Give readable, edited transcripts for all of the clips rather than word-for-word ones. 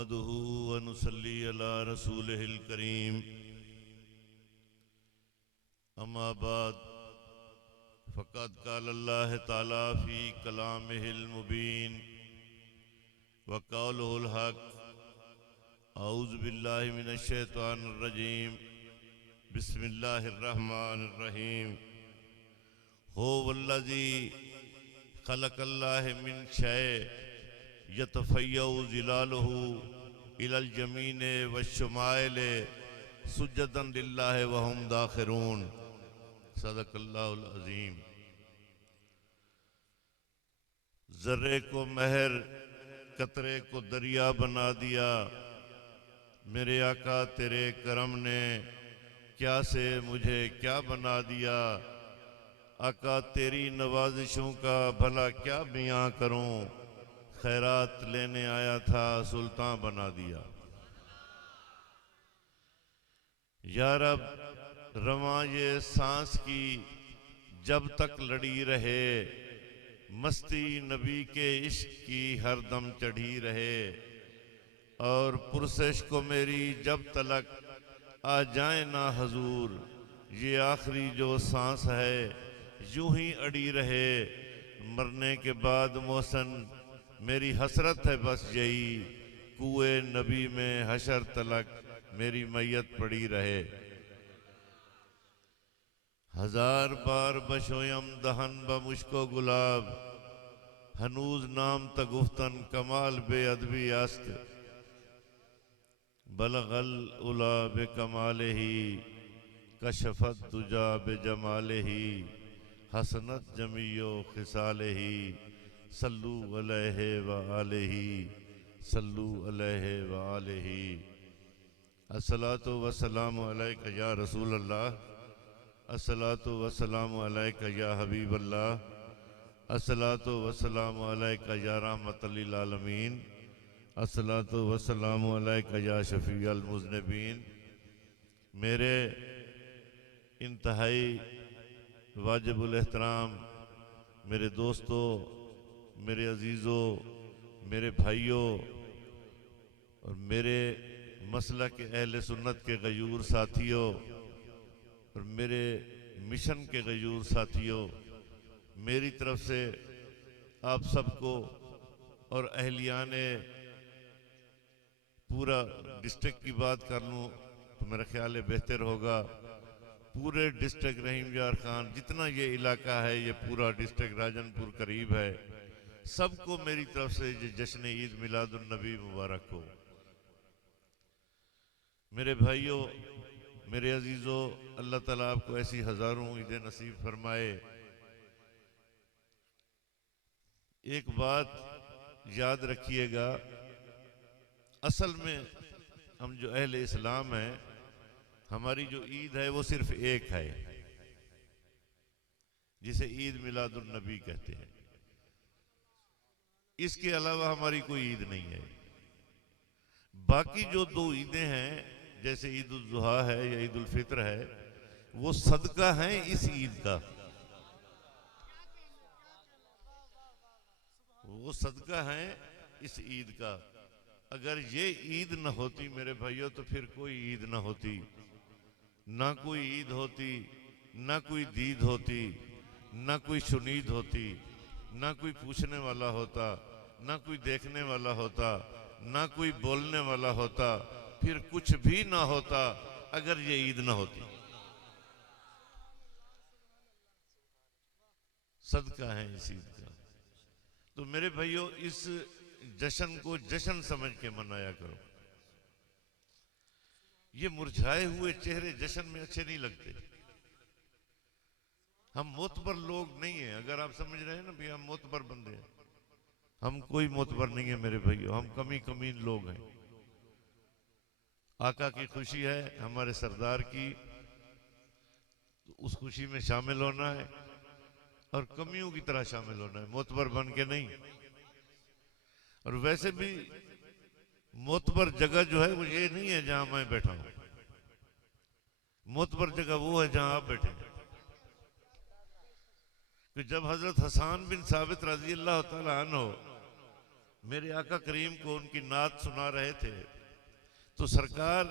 नहमदुहु व नुसल्ली अला रसूलिहिल करीम। अम्मा बाद फ़क़द क़ाल अल्लाह तआला फ़ी कलामिहिल मुबीन व क़ौलुहुल हक़। औज़ु बिल्लाहि मिनश शैतानिर रजीम। बिस्मिल्लाहिर रहमानिर रहीम। हो वल्लज़ी ख़लक़ल्लाह मिन शै यतफ़य्यउ ज़िलालुहु इलल जमीने वश्शमाइले सुज्जदन लिल्लाहि व हुम दाखिरून। सदक़ल्लाहुल अज़ीम। ज़र्रे को महर कतरे को दरिया बना दिया। मेरे आका तेरे करम ने क्या से मुझे क्या बना दिया। आका तेरी नवाजिशों का भला क्या बयां करूं। खैरात लेने आया था सुल्तान बना दिया। या रब रवां ये सांस की जब तक लड़ी रहे, मस्ती नबी के इश्क की हर दम चढ़ी रहे। और पुरसश को मेरी जब तलक आ जाए ना हजूर, ये आखिरी जो सांस है यूं ही अड़ी रहे। मरने के बाद मोहसन मेरी हसरत है बस यही, कुए नबी में हशर तलक मेरी मैयत पड़ी रहे। हजार बार बशोयम दहन ब मुश्को गुलाब, हनूज नाम तगुफ्तन कमाल बेअदबी अस्त। बलगल उला बे कमाले ही कशफत दुजा बे जमाले ही, हसनत जमियो खिसाले ही सल्लू अलैहि व आलिही सल्लू अलैहि व आलिही। अस्सलातु वस्सलामु अलैका या रसूल अल्लाह, अस्सलातु वस्सलामु अलैका या हबीब अल्लाह, अस्सलातु वस्सलामु अलैका या रहमतल लिल आलमीन, अस्सलातु वस्सलामु अलैका या शफीअल मुज़निबीन। मेरे इंतहाई वाजिबुल एहतराम मेरे दोस्तों, मेरे अजीज़ों, मेरे भाइयों और मेरे मसलक के अहले सुन्नत के गयूर साथियों और मेरे मिशन के गयूर साथियों, मेरी तरफ से आप सबको और अहलियाने पूरा डिस्ट्रिक्ट की बात कर लूँ तो मेरा ख्याल है बेहतर होगा। पूरे डिस्ट्रिक्ट रहीम यार खान जितना ये इलाका है, ये पूरा डिस्ट्रिक्ट राजनपुर करीब है, सबको मेरी तरफ से ये जश्न ईद मिलादुन नबी मुबारक हो। मेरे भाइयों, मेरे अजीज़ों, अल्लाह ताला आपको ऐसी हजारों ईदें नसीब फरमाए। एक बात याद रखिएगा, असल में हम जो अहले इस्लाम हैं, हमारी जो ईद है वो सिर्फ एक है, जिसे ईद मिलादुन नबी कहते हैं। इसके अलावा हमारी कोई ईद नहीं है। बाकी जो दो ईदें हैं, जैसे ईद उल जुहा है या ईद उल फित्र है, वो सदका है इस ईद का, वो सदका है इस ईद का। अगर ये ईद न होती मेरे भाइयों तो फिर कोई ईद न होती, ना कोई ईद होती, ना कोई दीद होती, ना कोई शुनीद होती, ना कोई पूछने वाला होता, ना कोई देखने वाला होता, ना कोई बोलने वाला होता, फिर कुछ भी ना होता अगर ये ईद ना होती। सदका है इस ईद का। तो मेरे भाइयों, इस जश्न को जश्न समझ के मनाया करो। ये मुरझाए हुए चेहरे जश्न में अच्छे नहीं लगते। हम मोतबर लोग नहीं हैं, अगर आप समझ रहे हैं ना भैया, हम मोतबर बंदे हैं। हम कोई मोतबर नहीं है मेरे भाइयों, हम कमी कमीन लोग हैं। आका की खुशी है, हमारे सरदार की, तो उस खुशी में शामिल होना है और कमियों की तरह शामिल होना है, मोतबर बन के नहीं। और वैसे भी मोतबर जगह जो है वो ये नहीं है जहां मैं बैठा हूं। मोतबर जगह वो है जहां आप बैठे हैं। कि जब हजरत हसन बिन साबित रजी अल्लाह तआला अन्हु मेरे आका करीम को उनकी नात सुना रहे थे तो सरकार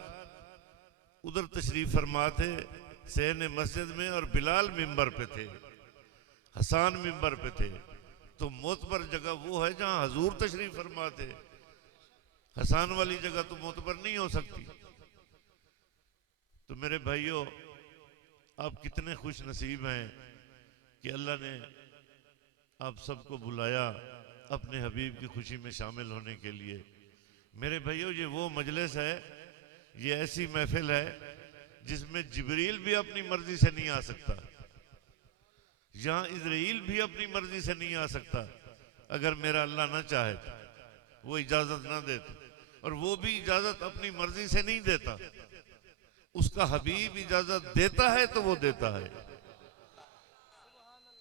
उधर तशरीफ फरमा थे सहन मस्जिद में, और बिलाल मिंबर पे थे, हसान मिंबर पे थे। तो मोतबर जगह वो है जहां हजूर तशरीफ फरमा थे, हसान वाली जगह तो मोतबर नहीं हो सकती। तो मेरे भाइयों, आप कितने खुश नसीब हैं कि अल्लाह ने आप सबको बुलाया अपने हबीब की खुशी में शामिल होने के लिए। मेरे भाइयों, ये वो मजलिस है, ये ऐसी महफिल है जिसमें जिब्रील भी अपनी मर्जी से नहीं आ सकता, यहां इजराइल भी अपनी मर्जी से नहीं आ सकता, अगर मेरा अल्लाह ना चाहे तो, वो इजाजत ना दे तो। और वो भी इजाजत अपनी मर्जी से नहीं देता, उसका हबीब इजाजत देता है तो वो देता है।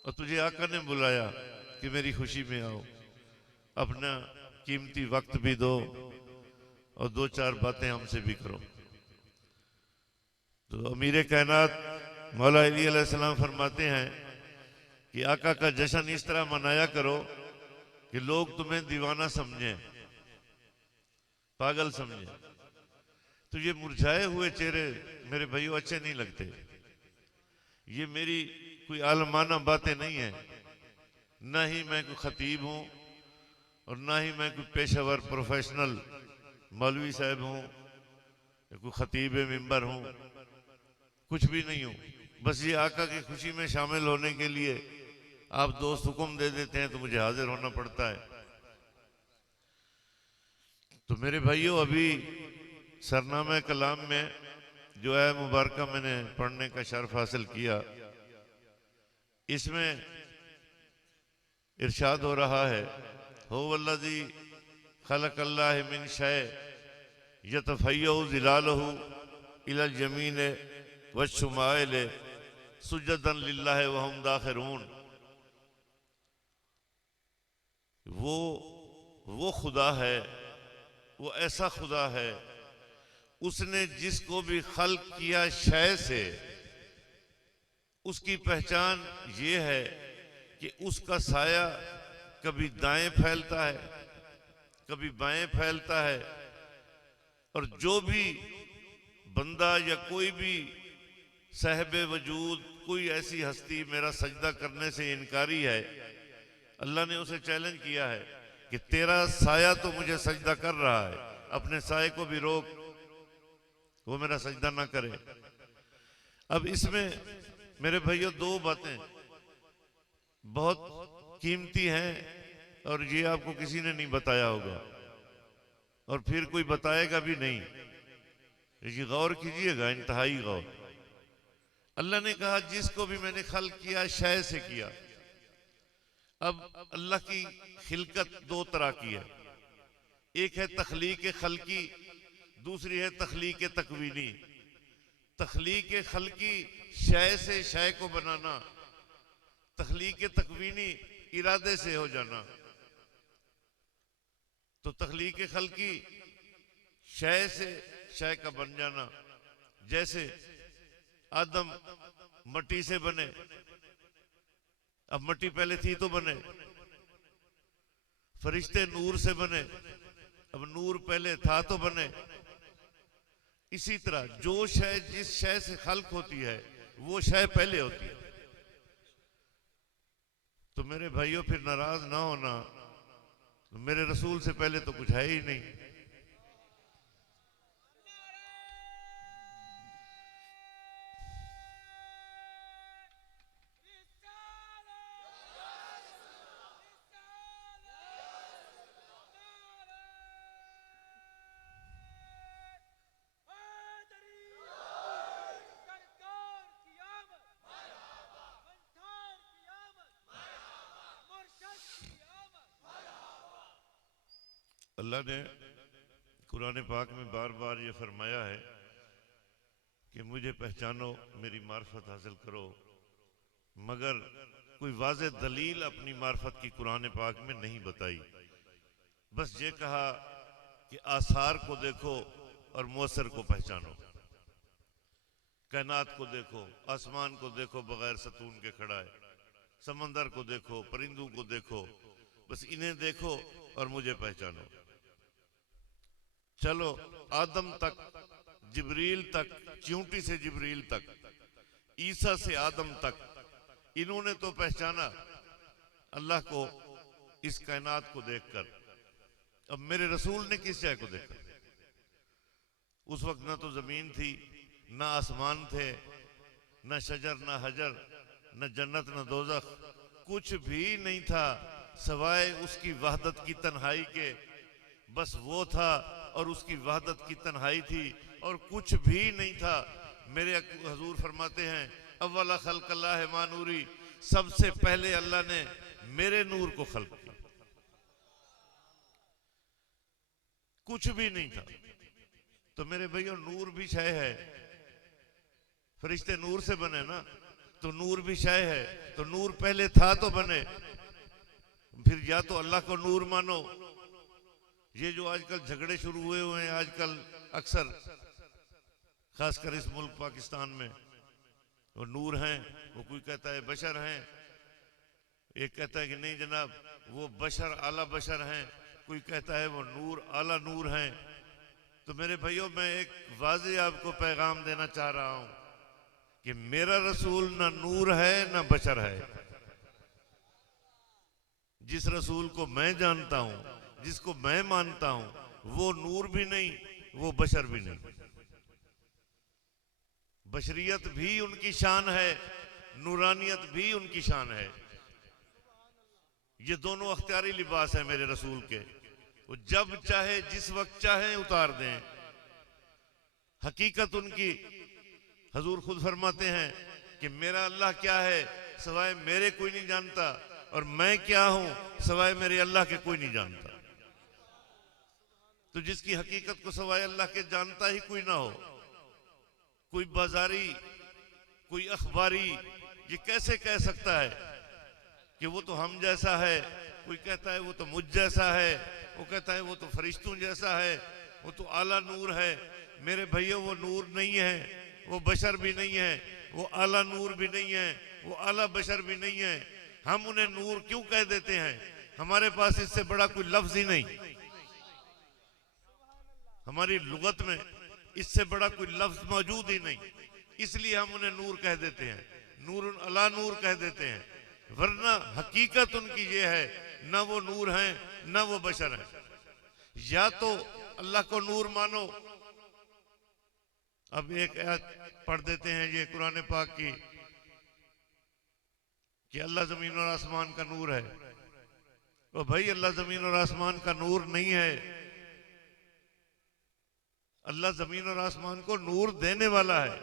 और तुझे आका ने बुलाया कि मेरी खुशी में आओ, अपना कीमती वक्त भी दो और दो चार बातें हमसे भी करो। तो अमीर कायनात मौला अली अलैहिस्सलाम फरमाते हैं कि आका का जश्न इस तरह मनाया करो कि लोग तुम्हें दीवाना समझें, पागल समझें। तो ये मुरझाए हुए चेहरे मेरे भाइयों अच्छे नहीं लगते। ये मेरी कोई आलमाना बातें नहीं है, ना ही मैं कोई खतीब हूं और ना ही मैं कोई पेशेवर प्रोफेशनल मौलवी साहब हूं या कोई खतीब मिंबर हूं, कुछ भी नहीं हूं। बस ये आका की खुशी में शामिल होने के लिए आप दोस्त हुक्म दे देते हैं तो मुझे हाजिर होना पड़ता है। तो मेरे भाइयों, अभी सरनामा कलाम में जो है मुबारका मैंने पढ़ने का शर्फ हासिल किया, इसमें इरशाद हो रहा है, हो वल्लज़ी खलक़ल्लाह मिन शै यतफ़य्यउ ज़िलालहु इलल यमीन वश्शुमाइल सुजदन लिल्लाहि व हुम दाखिरून। वो खुदा है, वो ऐसा खुदा है, उसने जिसको भी खल्क किया शय से, उसकी पहचान ये है कि उसका साया कभी दाएं फैलता है, कभी बाएं फैलता है। और जो भी बंदा या कोई भी साहिबे वजूद, कोई ऐसी हस्ती मेरा सजदा करने से इनकारी है, अल्लाह ने उसे चैलेंज किया है कि तेरा साया तो मुझे सजदा कर रहा है, अपने साये को भी रोक, वो मेरा सजदा ना करे। अब इसमें मेरे भाइयों दो बातें बहुत कीमती हैं और ये आपको किसी ने नहीं बताया होगा और फिर कोई बताएगा भी नहीं। ये गौर कीजिएगा, इंतहाई गौर। अल्लाह ने कहा जिसको भी मैंने खल्क किया शय से किया। अब अल्लाह की खिलकत दो तरह की है, एक है तखलीक खल्की, दूसरी है तखलीक तकवीनी। तखलीक खल्की शय से शय को बनाना, तखलीक तकवीनी इरादे से हो जाना। तो तखलीक खल्की शय से शय का बन जाना, जैसे आदम मट्टी से बने, अब मट्टी पहले थी तो बने। फरिश्ते नूर से बने, अब नूर पहले था तो बने। इसी तरह जो शय जिस शय से खल्क होती है वो शय पहले होती है। तो मेरे भाइयों, फिर नाराज ना होना, मेरे रसूल से पहले तो कुछ है ही नहीं। अल्लाह ने कुरान पाक में बार बार ये फरमाया है कि मुझे पहचानो, मेरी मार्फत हासिल करो, मगर कोई वाज़े दलील अपनी मार्फत की कुरान पाक में नहीं बताई। बस ये कहा कि आसार को देखो और मौसर को पहचानो। कायनात को देखो, आसमान को देखो बगैर सतून के खड़ा है, समंदर को देखो, परिंदों को देखो, बस इन्हें देखो और मुझे पहचानो। चलो आदम तक, जिब्रील तक, चींटी से जिब्रील तक, ईसा से आदम तक, इन्होंने तो पहचाना अल्लाह को इस कायनात को देखकर। अब मेरे रसूल ने किस शय को देखा? उस वक्त ना तो जमीन थी, ना आसमान थे, न शजर, न हजर, न जन्नत, न दोजख, कुछ भी नहीं था सवाए उसकी वहदत की तन्हाई के। बस वो था और उसकी वहदत की तन्हाई थी और कुछ भी नहीं था। मेरे हजूर फरमाते हैं अव्वला खल्क़ल्लाह मा नूरी, सबसे पहले अल्लाह ने मेरे नूर को खल्क किया, कुछ भी नहीं था। तो मेरे भैया नूर भी शय है, फरिश्ते नूर से बने ना, तो नूर भी शय है, तो नूर पहले था तो बने। फिर या तो अल्लाह को नूर मानो। ये जो आजकल झगड़े शुरू हुए हैं आजकल अक्सर, खासकर इस मुल्क पाकिस्तान में, वो नूर हैं, वो कोई कहता है बशर हैं, एक कहता है कि नहीं जनाब वो बशर आला बशर हैं, कोई कहता है वो नूर आला नूर हैं। तो मेरे भाइयों मैं एक वाज़ेह आपको पैगाम देना चाह रहा हूं कि मेरा रसूल ना नूर है ना बशर है। जिस रसूल को मैं जानता हूं, जिसको मैं मानता हूं, वो नूर भी नहीं, वो बशर भी नहीं। बशरियत भी उनकी शान है, नूरानियत भी उनकी शान है। ये दोनों अख्तियारी लिबास है मेरे रसूल के, वो जब चाहे जिस वक्त चाहे उतार दें। हकीकत उनकी, हजूर खुद फरमाते हैं कि मेरा अल्लाह क्या है सवाए मेरे कोई नहीं जानता, और मैं क्या हूं सवाए मेरे अल्लाह के कोई नहीं जानता। तो जिसकी हकीकत को सवाए अल्लाह के जानता ही कोई ना हो, कोई बाजारी, कोई अखबारी, ये कैसे कह सकता है कि वो तो हम जैसा है? कोई कहता है वो तो मुझ जैसा है, वो कहता है वो तो फरिश्तों जैसा है, वो तो आला नूर है। मेरे भैया वो नूर नहीं है, वो बशर भी नहीं है, वो आला नूर भी नहीं है, वो आला बशर भी नहीं है। हम उन्हें नूर क्यों कह देते हैं? हमारे पास इससे बड़ा कोई लफ्ज ही नहीं, हमारी लुगत में इससे बड़ा कोई लफ्ज मौजूद ही नहीं, इसलिए हम उन्हें नूर कह देते हैं, नूर अला नूर कह देते हैं। वरना हकीकत उनकी ये है, ना वो नूर हैं ना वो बशर हैं। या तो अल्लाह को नूर मानो। अब एक आयत पढ़ देते हैं ये कुरान पाक की कि अल्लाह जमीन और आसमान का नूर है। तो भाई अल्लाह जमीन और आसमान का नूर नहीं है, अल्लाह जमीन और आसमान को नूर देने वाला है,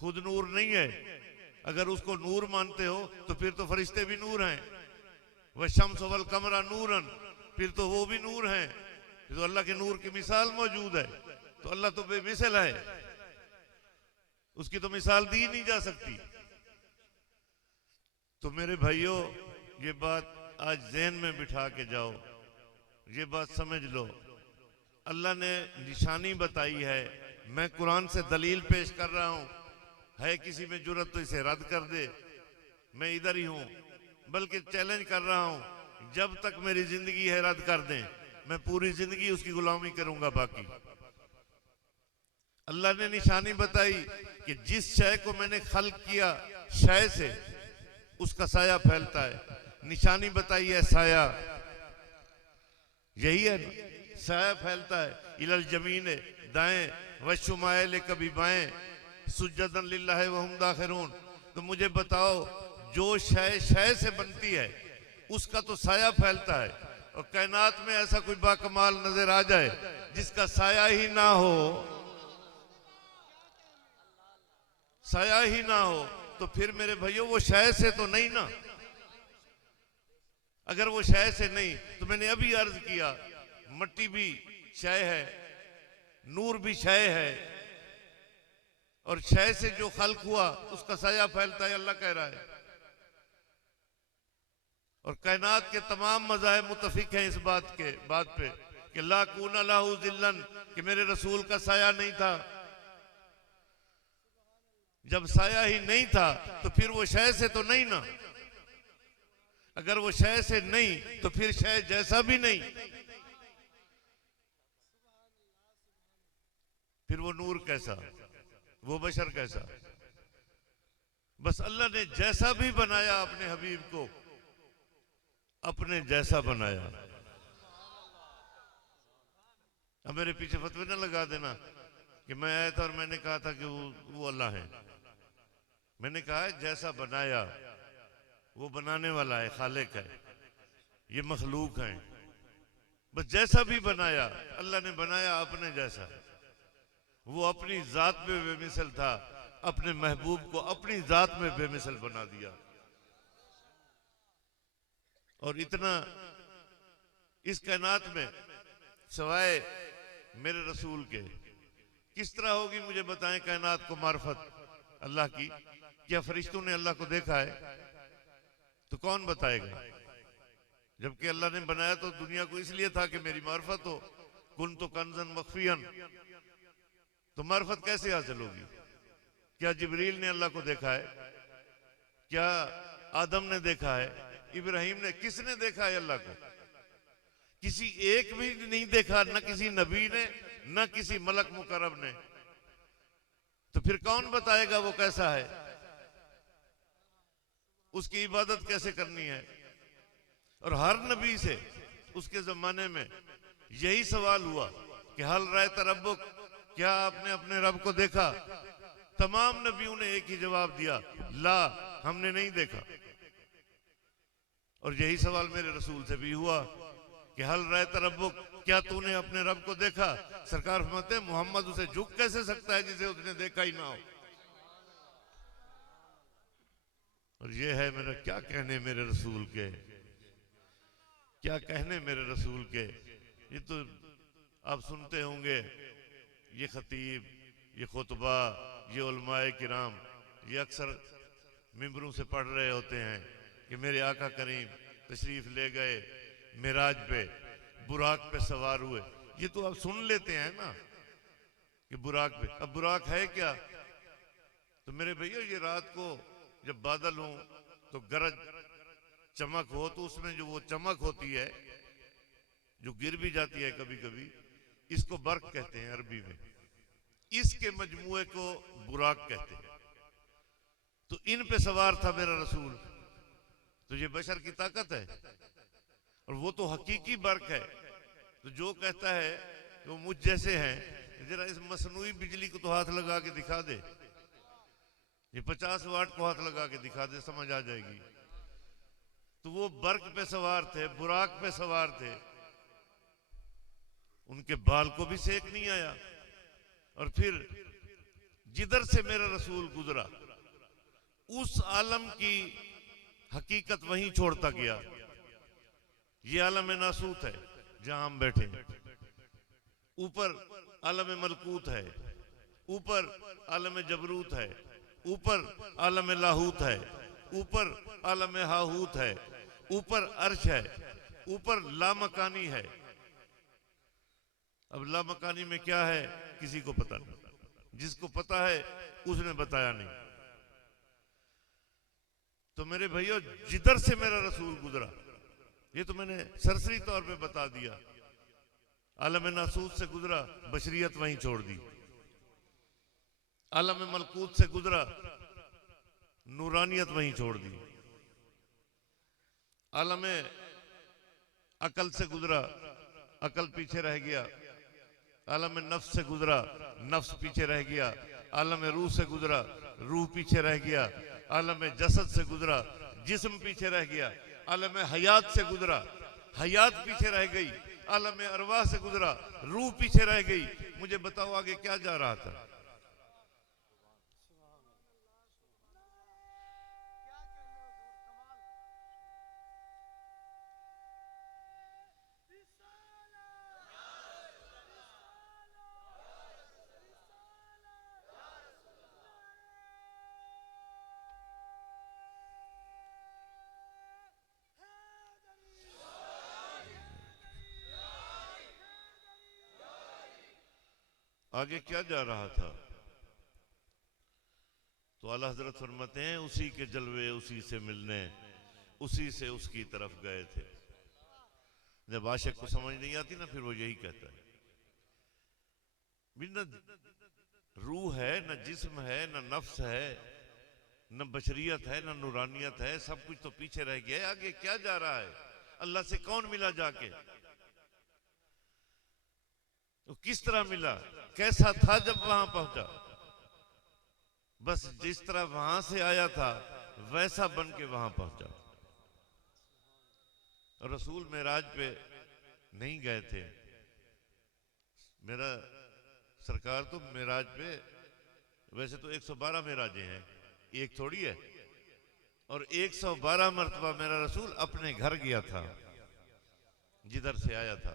खुद नूर नहीं है। अगर उसको नूर मानते हो तो फिर तो फरिश्ते भी नूर हैं। वह शम्स वल कमरा नूरन, फिर तो वो भी नूर हैं। तो अल्लाह के नूर की मिसाल मौजूद है, तो अल्लाह तो बेमिसल है, उसकी तो मिसाल दी नहीं जा सकती। तो मेरे भाइयों ये बात आज ज़हन में बिठा के जाओ, ये बात समझ लो। अल्लाह ने निशानी बताई है, मैं कुरान से दलील पेश कर रहा हूं। है किसी में जुर्रत तो इसे रद्द कर दे, मैं इधर ही हूं, बल्कि चैलेंज कर रहा हूं, जब तक मेरी जिंदगी है रद्द कर दें, मैं पूरी जिंदगी उसकी गुलामी करूंगा। बाकी अल्लाह ने निशानी बताई कि जिस शय को मैंने खल्क किया शय से, उसका साया फैलता है। निशानी बताई है साया, यही है ना, साया फैलता है। इलल जमीन दाएं व शुमाइल कभी बाएं सुज्जदन लिल्लाहि व हुम दाखिरून। तो मुझे बताओ, जो शय शय से बनती है उसका तो साया फैलता है, और कायनात में ऐसा कोई बाकमाल नजर आ जाए जिसका साया ही ना हो, साया ही ना हो, तो फिर मेरे भाइयों वो शय से तो नहीं ना। अगर वो शय से नहीं तो मैंने अभी अर्ज किया, मट्टी भी शय है, नूर भी शय है, और शय से जो खल्क हुआ उसका साया फैलता है, अल्लाह कह रहा है। और कायनात के तमाम मज़ाहिब मुत्तफिक हैं इस बात पे कि ला कूना लाहु ज़िल्लन, कि मेरे रसूल का साया नहीं था। जब साया ही नहीं था तो फिर वो शय से तो नहीं ना। अगर वो शय से नहीं तो फिर शय जैसा भी नहीं, फिर वो नूर कैसा, वो बशर कैसा। बस अल्लाह ने जैसा भी बनाया अपने हबीब को अपने जैसा बनाया। अब मेरे पीछे फतवे ना लगा देना कि मैं आया था और मैंने कहा था कि वो अल्लाह है। मैंने कहा है जैसा बनाया, वो बनाने वाला है, खालिक है, ये मखलूक है। बस जैसा भी बनाया अल्लाह ने बनाया अपने जैसा। वो अपनी जात में बेमिसल था, अपने महबूब को अपनी जात में बेमिसल बना दिया। और इतना इस कायनात में सवाए मेरे रसूल के किस तरह होगी मुझे बताएं कायनात को मार्फत अल्लाह की। क्या फरिश्तों ने अल्लाह को देखा है? तो कौन बताएगा? जबकि अल्लाह ने बनाया तो दुनिया को इसलिए था कि मेरी मार्फत हो। कुन तो कंजन मखफियन, तो मार्फत कैसे हासिल होगी? क्या जिब्रील ने अल्लाह को देखा है? क्या आदम ने देखा है? इब्राहिम ने? किसने देखा है अल्लाह को? किसी एक भी नहीं देखा, न किसी नबी ने, न किसी मलक मुकर्रब ने। तो फिर कौन बताएगा वो कैसा है, उसकी इबादत कैसे करनी है? और हर नबी से उसके जमाने में यही सवाल हुआ कि हल रायत रब्बुक, क्या आपने अपने रब को देखा? तमाम नबियों ने एक ही जवाब दिया, ला, हमने नहीं देखा। और यही सवाल मेरे रसूल से भी हुआ कि हल रायत रब्बुक, क्या तूने अपने रब को देखा? सरकार फरमाते हैं मोहम्मद उसे झुक कैसे सकता है जिसे उसने देखा ही ना हो। और ये है मेरा क्या कहने मेरे रसूल के, क्या कहने मेरे रसूल के। ये तो आप सुनते होंगे, ये खतीब, ये खुतबा, ये उलमाए किराम, ये अक्सर मिंबरों से पढ़ रहे होते हैं कि मेरे आका करीम तशरीफ ले गए मिराज पे, बुराक पे सवार हुए। ये तो आप सुन लेते हैं ना कि बुराक पे। अब बुराक है क्या? तो मेरे भैया ये रात को जब बादल हो तो गरज चमक हो, तो उसमें जो वो चमक होती है जो गिर भी जाती है कभी कभी, इसको बर्क कहते हैं अरबी में। इसके मजमुए को बुराक कहते हैं। तो इन पे सवार था मेरा रसूल। तो ये बशर की ताकत है और वो तो हकीकी बर्क है। तो जो कहता है कि वो मुझ जैसे हैं, जरा इस मसनूई बिजली को तो हाथ लगा के दिखा दे, ये 50 वाट को हाथ लगा के दिखा दे, समझ आ जाएगी। तो वो बर्क पे सवार थे, बुराक पे सवार थे, उनके बाल को भी सेक नहीं आया। और फिर जिधर से मेरा रसूल गुजरा उस आलम की हकीकत वहीं छोड़ता गया। ये आलम नासूत है जहां हम बैठे हैं, ऊपर आलम मलकूत है, ऊपर आलम जबरूत है, ऊपर आलम लाहूत है, ऊपर आलम हाहूत है, ऊपर अर्श है, ऊपर लामकानी है। अब लामकानी में क्या है किसी को पता नहीं, जिसको पता है उसने बताया नहीं। तो मेरे भैया जिधर से मेरा रसूल गुजरा, ये तो मैंने सरसरी तौर पे बता दिया। आलम नासूत से गुजरा, बशरियत वहीं छोड़ दी। आलम मलकूत से गुजरा, नूरानियत वहीं छोड़ दी। आलम अकल से गुजरा, अकल पीछे रह गया। आलम नफ्स से गुजरा, नफ्स पीछे रह गया। आलम रूह से गुजरा, रूह पीछे रह गया। आलम जसद से गुजरा, जिस्म पीछे रह गया। आलम हयात से गुजरा, हयात पीछे रह गई। आलम अरवाह से गुजरा, रूह पीछे रह गई। मुझे बताओ आगे क्या जा रहा था? आगे क्या जा रहा था? तो आला हजरत फरमाते हैं उसी के जलवे उसी से मिलने, उसी से उसकी तरफ गए थे। जब आशिक को समझ नहीं आती ना, फिर वो यही कहता है, न रूह है, न जिस्म है, न नफ्स है, न बशरियत है, न नूरानियत है, सब कुछ तो पीछे रह गया है, आगे क्या जा रहा है? अल्लाह से कौन मिला जाके? तो किस तरह मिला? कैसा था जब वहां पहुंचा? बस जिस तरह वहां से आया था वैसा बन के वहां पहुंचा। और रसूल मेराज पे नहीं गए थे। मेरा सरकार तो मेराज पे, वैसे तो 112 मेराजें हैं, एक थोड़ी है। और 112 मरतबा मेरा रसूल अपने घर गया था, जिधर से आया था,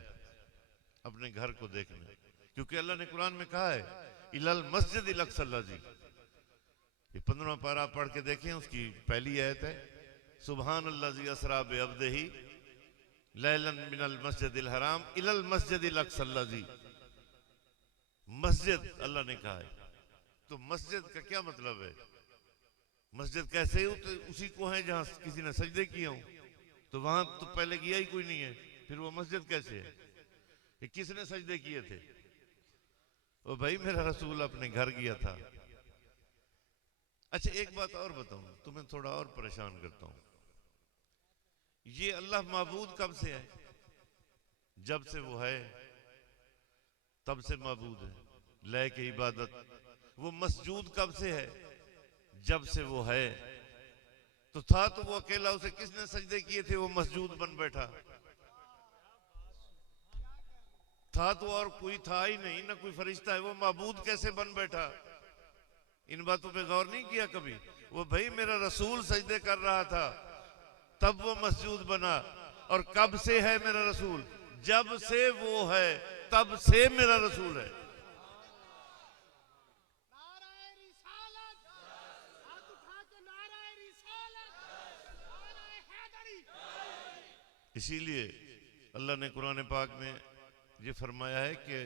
अपने घर को देखने। क्योंकि अल्लाह ने कुरान में कहा है, इलल मस्जिद अल-अक़सा जी। ये 15वां पारा पढ़ के देखें, उसकी पहली आयत है, सुबहानल्लाज़ी अस्रा बिअब्दिही लैलन मिनल मस्जिदिल हराम इलल मस्जिदिल अक़सा जी। मस्जिद अल्लाह ने कहा है, तो मस्जिद का क्या मतलब है? मस्जिद कैसे हो? तो उसी को है जहां किसी ने सजदे किए हों, तो वहां तो पहले किया ही कोई नहीं है, फिर वो मस्जिद कैसे है? ये किसने सजदे किए थे? ओ भाई, मेरा रसूल अपने घर गया था। अच्छा, एक बात और बताऊं, तुम्हें थोड़ा और परेशान करता हूं। ये अल्लाह माबूद कब से है? जब से वो है तब से माबूद है, लय के इबादत। वो मसजूद कब से है? जब से वो है। तो था तो वो अकेला, उसे किसने सजदे किए थे? वो मसजूद बन बैठा था, तो और कोई था ही नहीं, ना कोई फरिश्ता है, वो माबूद कैसे बन बैठा? इन बातों पे गौर नहीं किया कभी? वो भाई मेरा रसूल सजदे कर रहा था, तब वो मसजूद बना। और कब से है मेरा रसूल? जब से वो है तब से मेरा रसूल है। इसीलिए अल्लाह ने कुरान पाक में ये फरमाया है कि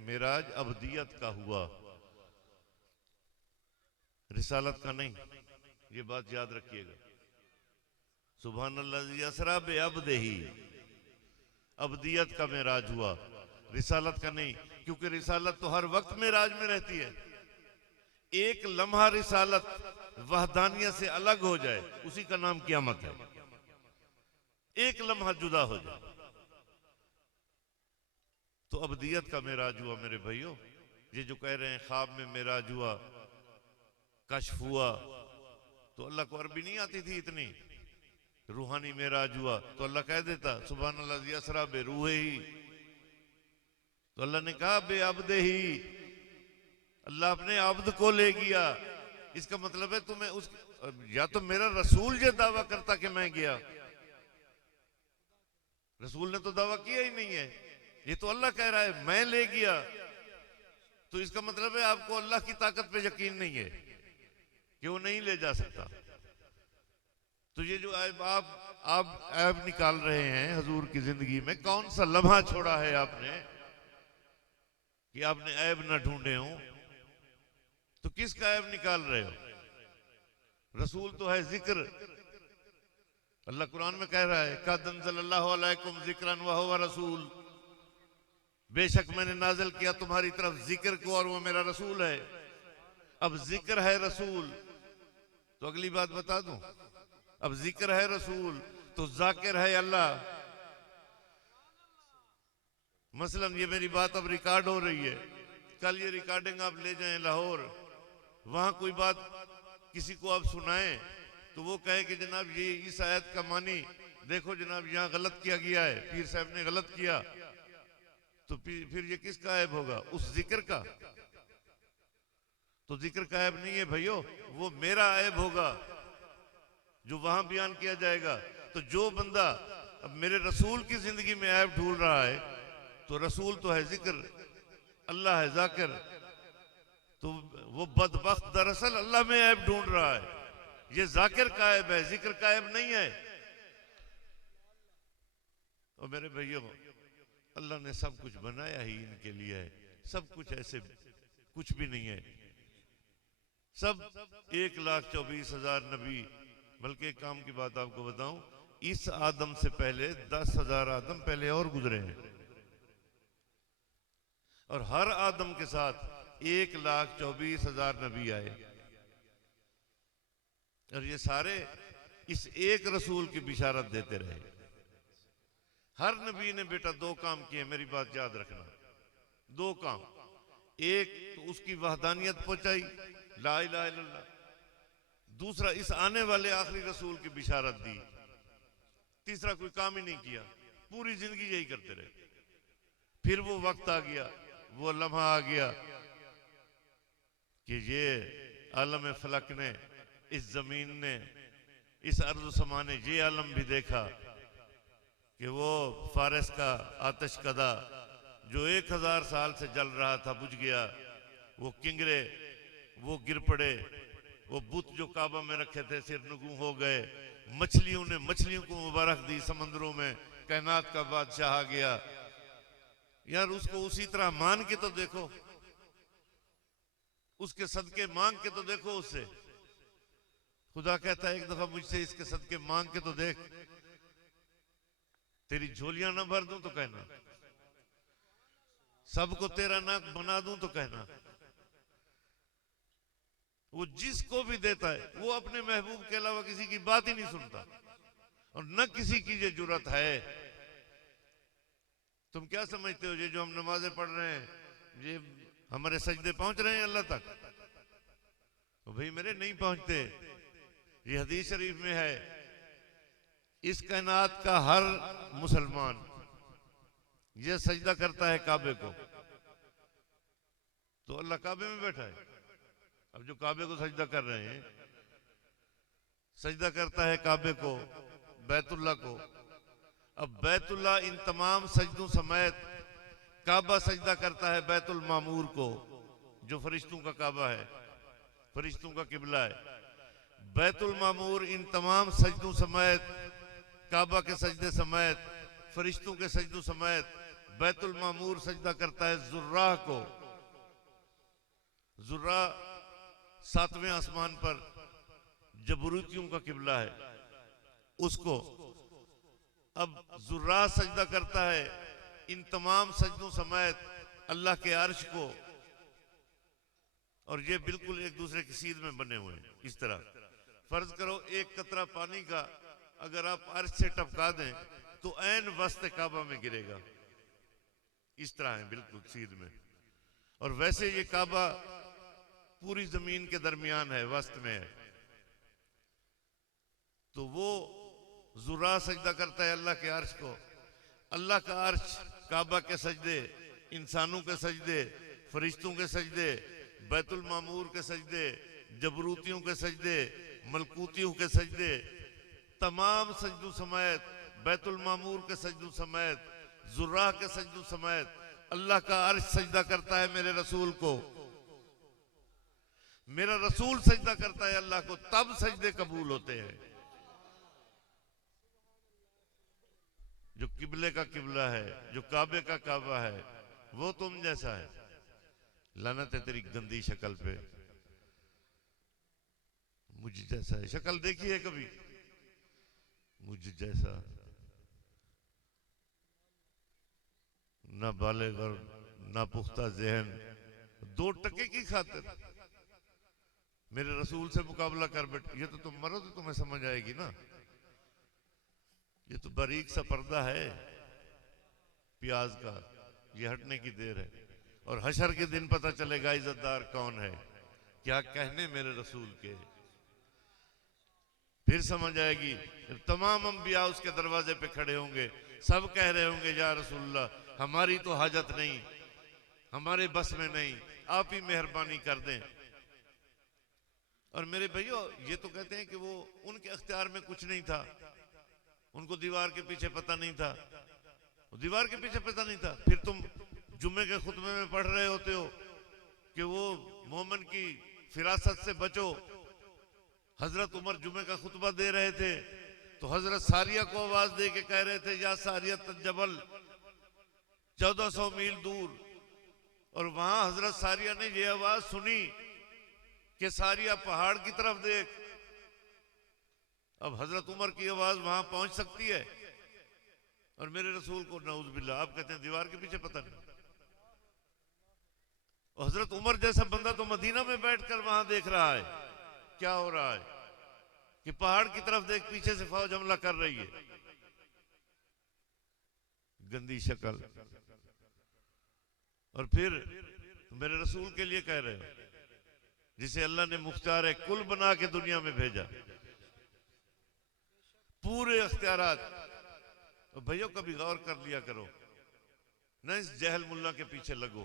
मेराज अब्दियत का हुआ, रिसालत का नहीं। ये बात याद रखिएगा। सुभानअल्लाज़ी अस्रा बिअब्दिही, अब्दियत का मेराज हुआ, रिसालत का नहीं। क्योंकि रिसालत तो हर वक्त मेराज में रहती है। एक लम्हा रिसालत वहदानियत से अलग हो जाए, उसी का नाम क़यामत है। एक लम्हा जुदा हो जाए तो अब्दियत का मेराज हुआ। मेरे भाइयों, ये जो कह रहे हैं ख्वाब में मेराज हुआ, कश्फ हुआ, तो अल्लाह को अरबी नहीं आती थी इतनी। रूहानी मेराज हुआ तो अल्लाह कह देता सुबहानल्लाज़ी अस्रा बिरूहिही। तो अल्लाह ने कहा बिअब्दिही, अल्लाह अपने अब्द को ले गया। इसका मतलब है तुम्हें उस, या तो मेरा रसूल ये दावा करता कि मैं गया, रसूल ने तो दावा किया ही नहीं है। ये तो अल्लाह कह रहा है मैं ले गया। तो इसका मतलब है आपको अल्लाह की ताकत पे यकीन नहीं है कि वो नहीं ले जा सकता। तो ये जो आप ऐब निकाल रहे हैं हुजूर की जिंदगी में, कौन सा लम्हा छोड़ा है आपने कि आपने ऐब ना ढूंढे हो? तो किसका ऐब निकाल रहे हो? रसूल तो है जिक्र। अल्लाह कुरान में कह रहा है कद अंज़लल्लाहु अलैकुम ज़िक्रन व हुवा रसूल, बेशक मैंने नाज़िल किया तुम्हारी तरफ जिक्र को और वो मेरा रसूल है। अब जिक्र है रसूल, तो अगली बात बता दूं, अब जिक्र है रसूल तो जाकिर है अल्लाह। मसलन ये मेरी बात अब रिकॉर्ड हो रही है, कल ये रिकॉर्डिंग आप ले जाएं लाहौर, वहां कोई बात किसी को आप सुनाएं तो वो कहे कि जनाब ये इस आयत का मानी देखो जनाब यहाँ गलत किया गया है, पीर साहब ने गलत किया, तो फिर ये किसका ऐब होगा? उस जिक्र का। तो जिक्र का ऐब नहीं है भैया, वो मेरा ऐब होगा जो वहां बयान किया जाएगा। तो जो बंदा अब मेरे रसूल की जिंदगी में ऐब ढूंढ रहा है, तो रसूल तो है जिक्र, अल्लाह है जाकिर, तो वो बदबख्त दरअसल अल्लाह में ऐब ढूंढ रहा है। ये जाकिर का ऐब है, जिक्र का ऐब नहीं है। और मेरे भाइयों, अल्लाह ने सब कुछ बनाया ही इनके लिए है, सब कुछ ऐसे कुछ भी नहीं है। सब 1,24,000 नबी, बल्कि एक काम की बात आपको बताऊं, इस आदम से पहले 10,000 आदम पहले और गुजरे हैं, और हर आदम के साथ 1,24,000 नबी आए, और ये सारे इस एक रसूल की बिशारत देते रहे। हर नबी ने बेटा दो काम किए, मेरी बात याद रखना, दो काम। एक तो उसकी वहदानियत पहुंचाई, ला इलाहा इल्लल्लाह। दूसरा इस आने वाले आखिरी रसूल की बिशारत दी। तीसरा कोई काम ही नहीं किया, पूरी जिंदगी यही करते रहे। फिर वो वक्त आ गया, वो लम्हा आ गया कि ये आलम फलक ने, इस जमीन ने, इस अर्ज़ समा ने ये आलम भी देखा कि वो फारस का आतिश कदा जो 1000 साल से जल रहा था बुझ गया, वो किंगरे वो गिर पड़े, वो बुत जो काबा में रखे थे सिरनगू हो गए, मछलियों ने मछलियों को मुबारक दी समंदरों में, कायनात का बादशाह आ गया। यार उसको उसी तरह मान के तो देखो, उसके सदके मांग के तो देखो उससे। खुदा कहता है एक दफा मुझसे इसके सदके मांग के तो देख, तेरी झोलियां ना भर दूं तो कहना, सबको तेरा नाक बना दूं तो कहना। वो जिसको भी देता है वो अपने महबूब के अलावा किसी की बात ही नहीं सुनता, और न किसी की ये जुर्रत है। तुम क्या समझते हो ये जो हम नमाजें पढ़ रहे हैं, ये हमारे सजदे पहुंच रहे हैं अल्लाह तक? तो भाई मेरे नहीं पहुंचते। ये हदीस शरीफ में है, इस कायनात का हर मुसलमान ये सजदा करता है काबे को, तो अल्लाह काबे में बैठा है। अब जो काबे को सजदा कर रहे हैं, सजदा करता है काबे को, बैतुल्लाह को। अब बैतुल्लाह इन तमाम सजदों समेत काबा सजदा करता है बैतुल मामूर को, जो फरिश्तों का काबा है, फरिश्तों का किबला है। बैतुल मामूर इन तमाम सजदों समेत, काबा के सजदे समेत, फरिश्तों के सजदों समेत बैतुल मामूर सजदा करता है जुर्राह को। जुर्राह 7वें आसमान पर जबरूतियों का किबला है, उसको। अब जुर्राह सजदा करता है इन तमाम सजदों समेत अल्लाह के अर्श को, और ये बिल्कुल एक दूसरे की सीध में बने हुए हैं। इस तरह फर्ज करो एक कतरा पानी का अगर आप अर्श से टपका दें तो ऐन वस्ते काबा में गिरेगा। इस तरह है बिल्कुल सीध में। और वैसे ये काबा पूरी जमीन के दरमियान है, वस्त में है। तो वो जुर्रा सजदा करता है अल्लाह के अर्श को। अल्लाह का अर्श, काबा के सजदे, इंसानों के सजदे, फरिश्तों के सजदे, बैतुल मामूर के सजदे, जबरूतियों के सजदे, मलकूतियों के सजदे, तमाम सजदों समेत, बैतुल मामूर के सजदों समेत, जुर्रा के सजदों समेत अल्लाह का अर्श सजदा करता है मेरे रसूल को। मेरा रसूल सजदा करता है अल्लाह को, तब सजदे कबूल होते हैं। जो किबले का किबला है, जो काबे का काबा है, वो तुम जैसा है। लानत है तेरी गंदी शक्ल पे, मुझ जैसा है। शक्ल देखी है कभी? मुझ जैसा ना बालिग और ना पुख्ता जहन, 2 टके की खातिर मेरे रसूल से मुकाबला कर बैठ। ये तो तुम मरो तो तुम्हें समझ आएगी ना। ये तो बारीक सा पर्दा है प्याज का, ये हटने की देर है। और हशर के दिन पता चलेगा इज्जतदार कौन है, क्या कहने मेरे रसूल के। फिर समझ आएगी। तमाम अंबिया उसके दरवाजे पे खड़े होंगे, सब कह रहे होंगे या रसूलल्लाह हमारी तो हाजत नहीं, हमारे बस में नहीं, आप ही मेहरबानी कर दें। और मेरे भैया ये तो कहते हैं कि वो उनके अख्तियार में कुछ नहीं था, उनको दीवार के पीछे पता नहीं था। दीवार के पीछे पता नहीं था, फिर तुम जुम्मे के खुतबे में पढ़ रहे होते हो कि वो मोमन की फिरासत से बचो। हजरत उमर जुम्मे का खुतबा दे रहे थे तो हजरत सारिया को आवाज दे के कह रहे थे या सारिया जबल, 1400 मील दूर। और वहां हजरत सारिया ने ये आवाज सुनी कि सारिया पहाड़ की तरफ देख। अब हजरत उमर की आवाज वहां पहुंच सकती है और मेरे रसूल को नऊज बिल्ला आप कहते हैं दीवार के पीछे, पता नहीं। और हजरत उमर जैसा बंदा तो मदीना में बैठकर वहां देख रहा है क्या हो रहा है, कि पहाड़ की तरफ देख पीछे से फौज हमला कर रही है। गंदी शक्ल। और फिर मेरे रसूल के लिए कह रहे हो जिसे अल्लाह ने मुख्तार कुल बना के दुनिया में भेजा, पूरे अख्तियारात। तो भैया कभी गौर कर लिया करो, न इस जहल मुल्ला के पीछे लगो।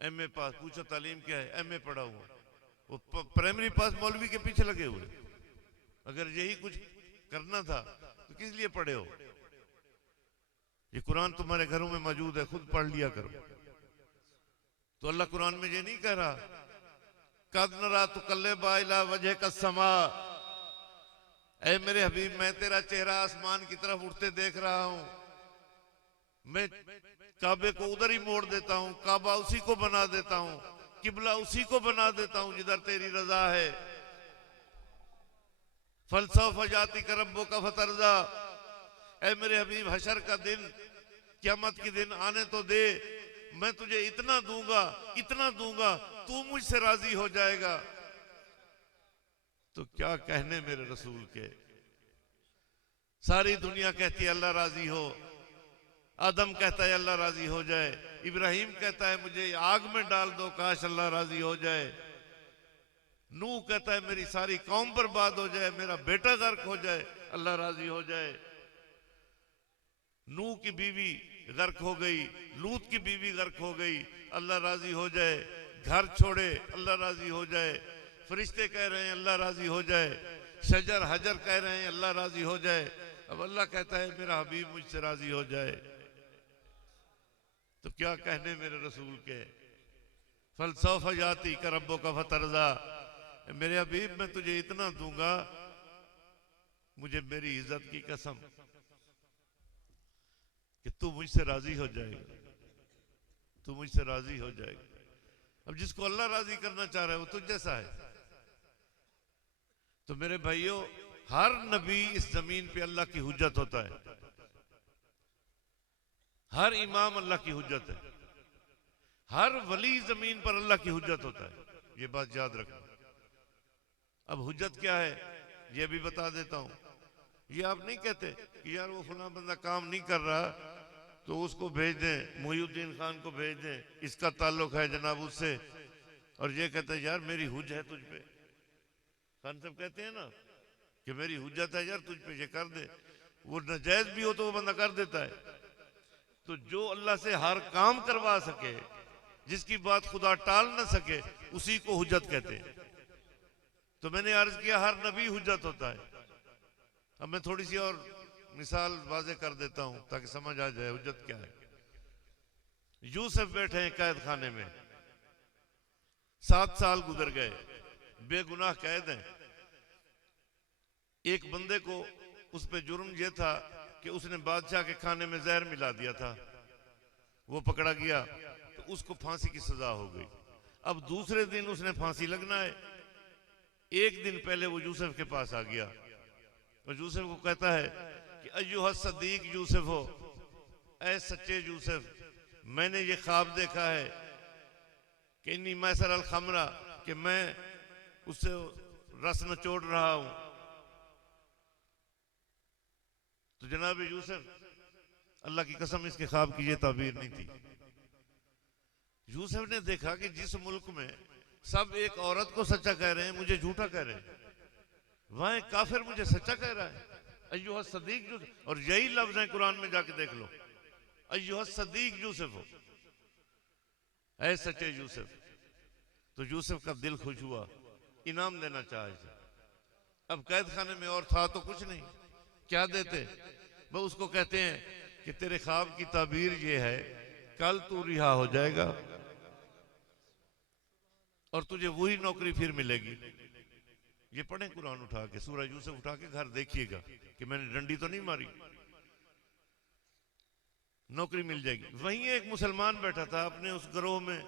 एमए पास, पूछो तालीम क्या है, एमए पढ़ा हुआ। वो प्राइमरी पास मौलवी के पीछे लगे हुए। अगर यही कुछ करना था तो किस लिए पढ़े हो? ये कुरान तुम्हारे घरों में मौजूद है, खुद पढ़ लिया करो। तो अल्लाह कुरान में ये नहीं कह रहा कद नरा तुकल्लिबा इला वजह का समा, ऐ मेरे हबीब मैं तेरा चेहरा आसमान की तरफ उठते देख रहा हूं, मैं काबे को उधर ही मोड़ देता हूं, काबा उसी को बना देता हूं, किबला उसी को बना देता हूं जिधर तेरी रजा है। फलसफा जाती का रब्बो का फतरजा, ऐ मेरे हबीब हशर का दिन, क़यामत के दिन आने तो दे, मैं तुझे इतना दूंगा तू मुझसे राजी हो जाएगा। तो क्या कहने मेरे रसूल के। सारी दुनिया कहती है अल्लाह राजी हो, आदम कहता है अल्लाह राजी हो जाए, इब्राहिम कहता है मुझे आग में डाल दो काश अल्लाह राजी हो जाए, नूह कहता है मेरी सारी कौम बर्बाद हो जाए, मेरा बेटा गर्क हो जाए अल्लाह राजी हो जाए। नूह की बीवी गर्क हो गई, लूत की बीवी गर्क हो गई, अल्लाह राजी हो जाए। घर छोड़े अल्लाह राजी हो जाए, फरिश्ते कह रहे हैं अल्लाह राजी हो जाए, शजर हजर कह रहे हैं अल्लाह राजी हो जाए। अब अल्लाह कहता है मेरा हबीब मुझसे राजी हो जाए। तो क्या कहने मेरे रसूल के। फलसफा जाती का रब्बो का फतरजा, मेरे हबीब मैं तुझे इतना दूंगा, मुझे मेरी इज्जत की कसम कि तू मुझसे राजी हो जाएगा, तू मुझसे राजी हो जाएगा। अब जिसको अल्लाह राजी करना चाह रहा है वो तुझ जैसा है। तो मेरे भाइयों हर नबी इस जमीन पे अल्लाह की हुज्जत होता है, हर इमाम अल्लाह की हुज्जत है, हर वली जमीन पर अल्लाह की हुज्जत होता है। ये बात याद रखना। अब हुज्जत क्या है ये भी बता देता हूं। ये आप नहीं कहते कि यार वो फलां बंदा काम नहीं कर रहा तो उसको भेज दें, मुहीउद्दीन खान को भेज दें, इसका ताल्लुक है जनाब उससे। और ये कहते हैं यार मेरी हुज्जत है तुझ पे। खान साहब कहते हैं ना कि मेरी हुज्जत है यार तुझ पे, ये कर दे। वो नाजायज भी हो तो वो बंदा कर देता है। तो जो अल्लाह से हर काम करवा सके, जिसकी बात खुदा टाल ना सके, उसी को हुज्जत कहते हैं। तो मैंने अर्ज किया हर नबी हुज्जत होता है। अब मैं थोड़ी सी और मिसाल वाजे कर देता हूं ताकि समझ आ जाए हुज्जत क्या है। यूसुफ बैठे हैं कैद खाने में, 7 साल गुजर गए, बेगुनाह कैद हैं। एक बंदे को उस पे जुर्म यह था कि उसने बादशाह के खाने में जहर मिला दिया था, वो पकड़ा गया तो उसको फांसी की सजा हो गई। अब दूसरे दिन उसने फांसी लगना है। एक दिन पहले वो यूसुफ के पास आ गया और यूसुफ को कहता है कि अय्युहा सदीक यूसुफ हो, ऐ सच्चे यूसुफ, मैंने ये ख्वाब देखा है कि इन्नी मैसर अल खमरा, कि मैं उससे रस नचोड़ रहा हूं। तो जनाब यूसुफ, अल्लाह की कसम इसके ख्वाब की ये ताबीर नहीं थी। यूसुफ ने देखा कि जिस मुल्क में सब एक औरत को सच्चा कह रहे हैं, मुझे झूठा कह रहे हैं, वहां एक काफिर मुझे सच्चा कह रहा है। अय्युहा सदीक यूसुफ, और यही लफ्ज है कुरान में, जाके देख लो। अय्युहा सदीक यूसुफ हो, ऐ सच्चे यूसुफ। तो यूसुफ का दिल खुश हुआ, इनाम देना चाहे। अब कैद खाने में और था तो कुछ नहीं, क्या देते। वो उसको कहते हैं कि तेरे ख्वाब की ताबीर ये है, कल तू रिहा हो जाएगा और तुझे वही नौकरी फिर मिलेगी। ये पढ़े कुरान उठा के, सूरह यूसुफ उठा के घर देखिएगा कि मैंने डंडी तो नहीं मारी, नौकरी मिल जाएगी। वहीं एक मुसलमान बैठा था अपने उस गिरोह में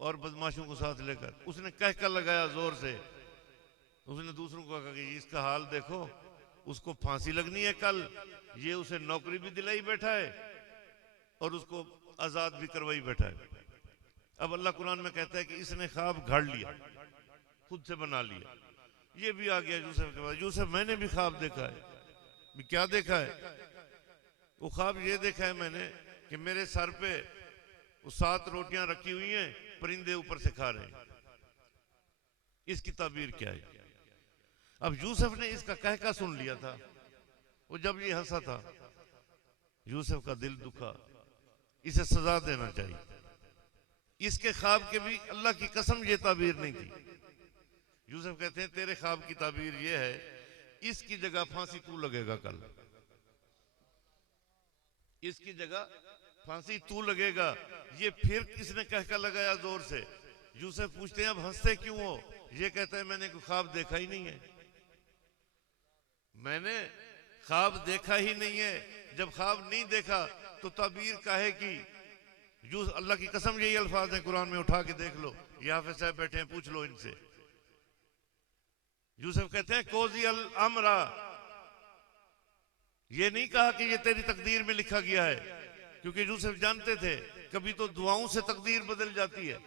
और बदमाशों को साथ लेकर, उसने कहकर लगाया जोर से उसने दूसरों को कहा कि इसका हाल देखो, उसको फांसी लगनी है कल, ये उसे नौकरी भी दिलाई बैठा है और उसको आजाद भी करवाई बैठा है। अब अल्लाह कुरान में कहता है कि इसने ख्वाब घड़ लिया, खुद से बना लिया। ये भी आ गया यूसुफ के पास, यूसुफ मैंने भी ख्वाब देखा है। भी क्या देखा है? वो ख्वाब ये देखा है मैंने कि मेरे सर पे वो 7 रोटियां रखी हुई हैं, परिंदे ऊपर से खा रहे हैं। इसकी ताबीर क्या है? अब यूसुफ ने इसका कहका सुन लिया था, वो जब ये हंसा था, यूसुफ का दिल दुखा, इसे सजा देना चाहिए। इसके ख्वाब के भी अल्लाह की कसम ये ताबीर नहीं थी। यूसुफ कहते हैं तेरे ख्वाब की ताबीर ये है, इसकी जगह फांसी तू लगेगा कल, इसकी जगह फांसी तू लगेगा। ये फिर किसने कहका लगाया जोर से। यूसुफ पूछते हैं अब हंसते क्यों हो? ये कहता है मैंने कोई ख्वाब देखा ही नहीं है, मैंने ख्वाब देखा ही नहीं है। जब ख्वाब नहीं देखा तो ताबीर काहे की? अल्लाह की कसम यही अल्फाज है कुरान में, उठा के देख लो, ये हाफिज साहब बैठे हैं, पूछ लो इनसे। यूसुफ कहते हैं कोजी अल अमरा, ये नहीं कहा कि ये तेरी तकदीर में लिखा गया है, क्योंकि यूसुफ जानते थे कभी तो दुआओं से तकदीर बदल जाती है,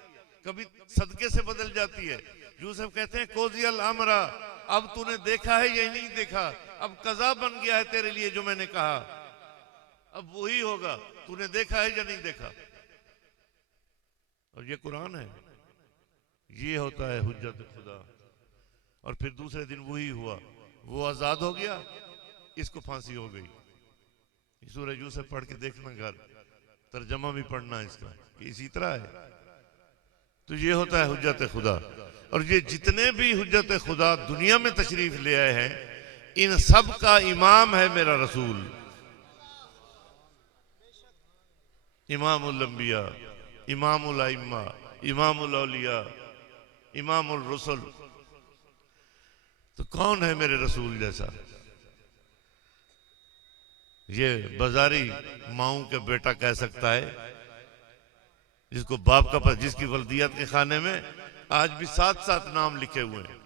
कभी सदके से बदल जाती है। यूसुफ कहते हैं कोजी अल अमरा, अब तूने देखा है या नहीं देखा, अब कज़ा बन गया है तेरे लिए जो मैंने कहा, अब वही होगा, तूने देखा है या नहीं देखा। और ये कुरान है, ये होता है हुज्जत खुदा। और फिर दूसरे दिन वही हुआ, वो आजाद हो गया, इसको फांसी हो गई। सूरह यूसुफ पढ़ के देखना घर, तर्जमा भी पढ़ना इसका कि इसी तरह है। तो ये होता है हुज्जत खुदा। और ये जितने भी हुज्जत खुदा दुनिया में तशरीफ ले आए हैं, इन सब का इमाम है मेरा रसूल, इमामुल अंबिया, इमामुल अइम्मा, इमामुल औलिया, इमामुल रसूल। तो कौन है मेरे रसूल जैसा? ये बाजारी माऊ के बेटा कह सकता है, जिसको बाप का पता, जिसकी वल्दियत के खाने में आज भी 7-7 नाम लिखे हुए हैं,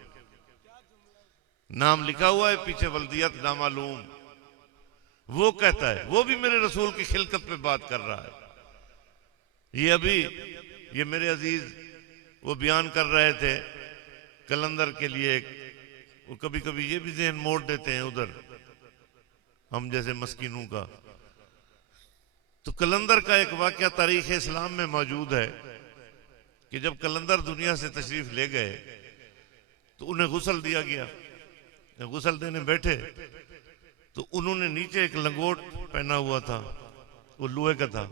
नाम लिखा हुआ है पीछे वल्दियत नामालूम, वो कहता है, वो भी मेरे रसूल की खिलकत पे बात कर रहा है। ये अभी ये मेरे अजीज वो बयान कर रहे थे कलंदर के लिए, वो कभी कभी ये भी ज़हन मोड़ देते हैं उधर हम जैसे मस्कीनों का। तो कलंदर का एक वाकया तारीख इस्लाम में मौजूद है कि जब कलंदर दुनिया से तशरीफ ले गए तो उन्हें गुस्ल दिया गया। गुस्ल देने बैठे तो उन्होंने नीचे एक लंगोट पहना हुआ था, वो लोहे का था।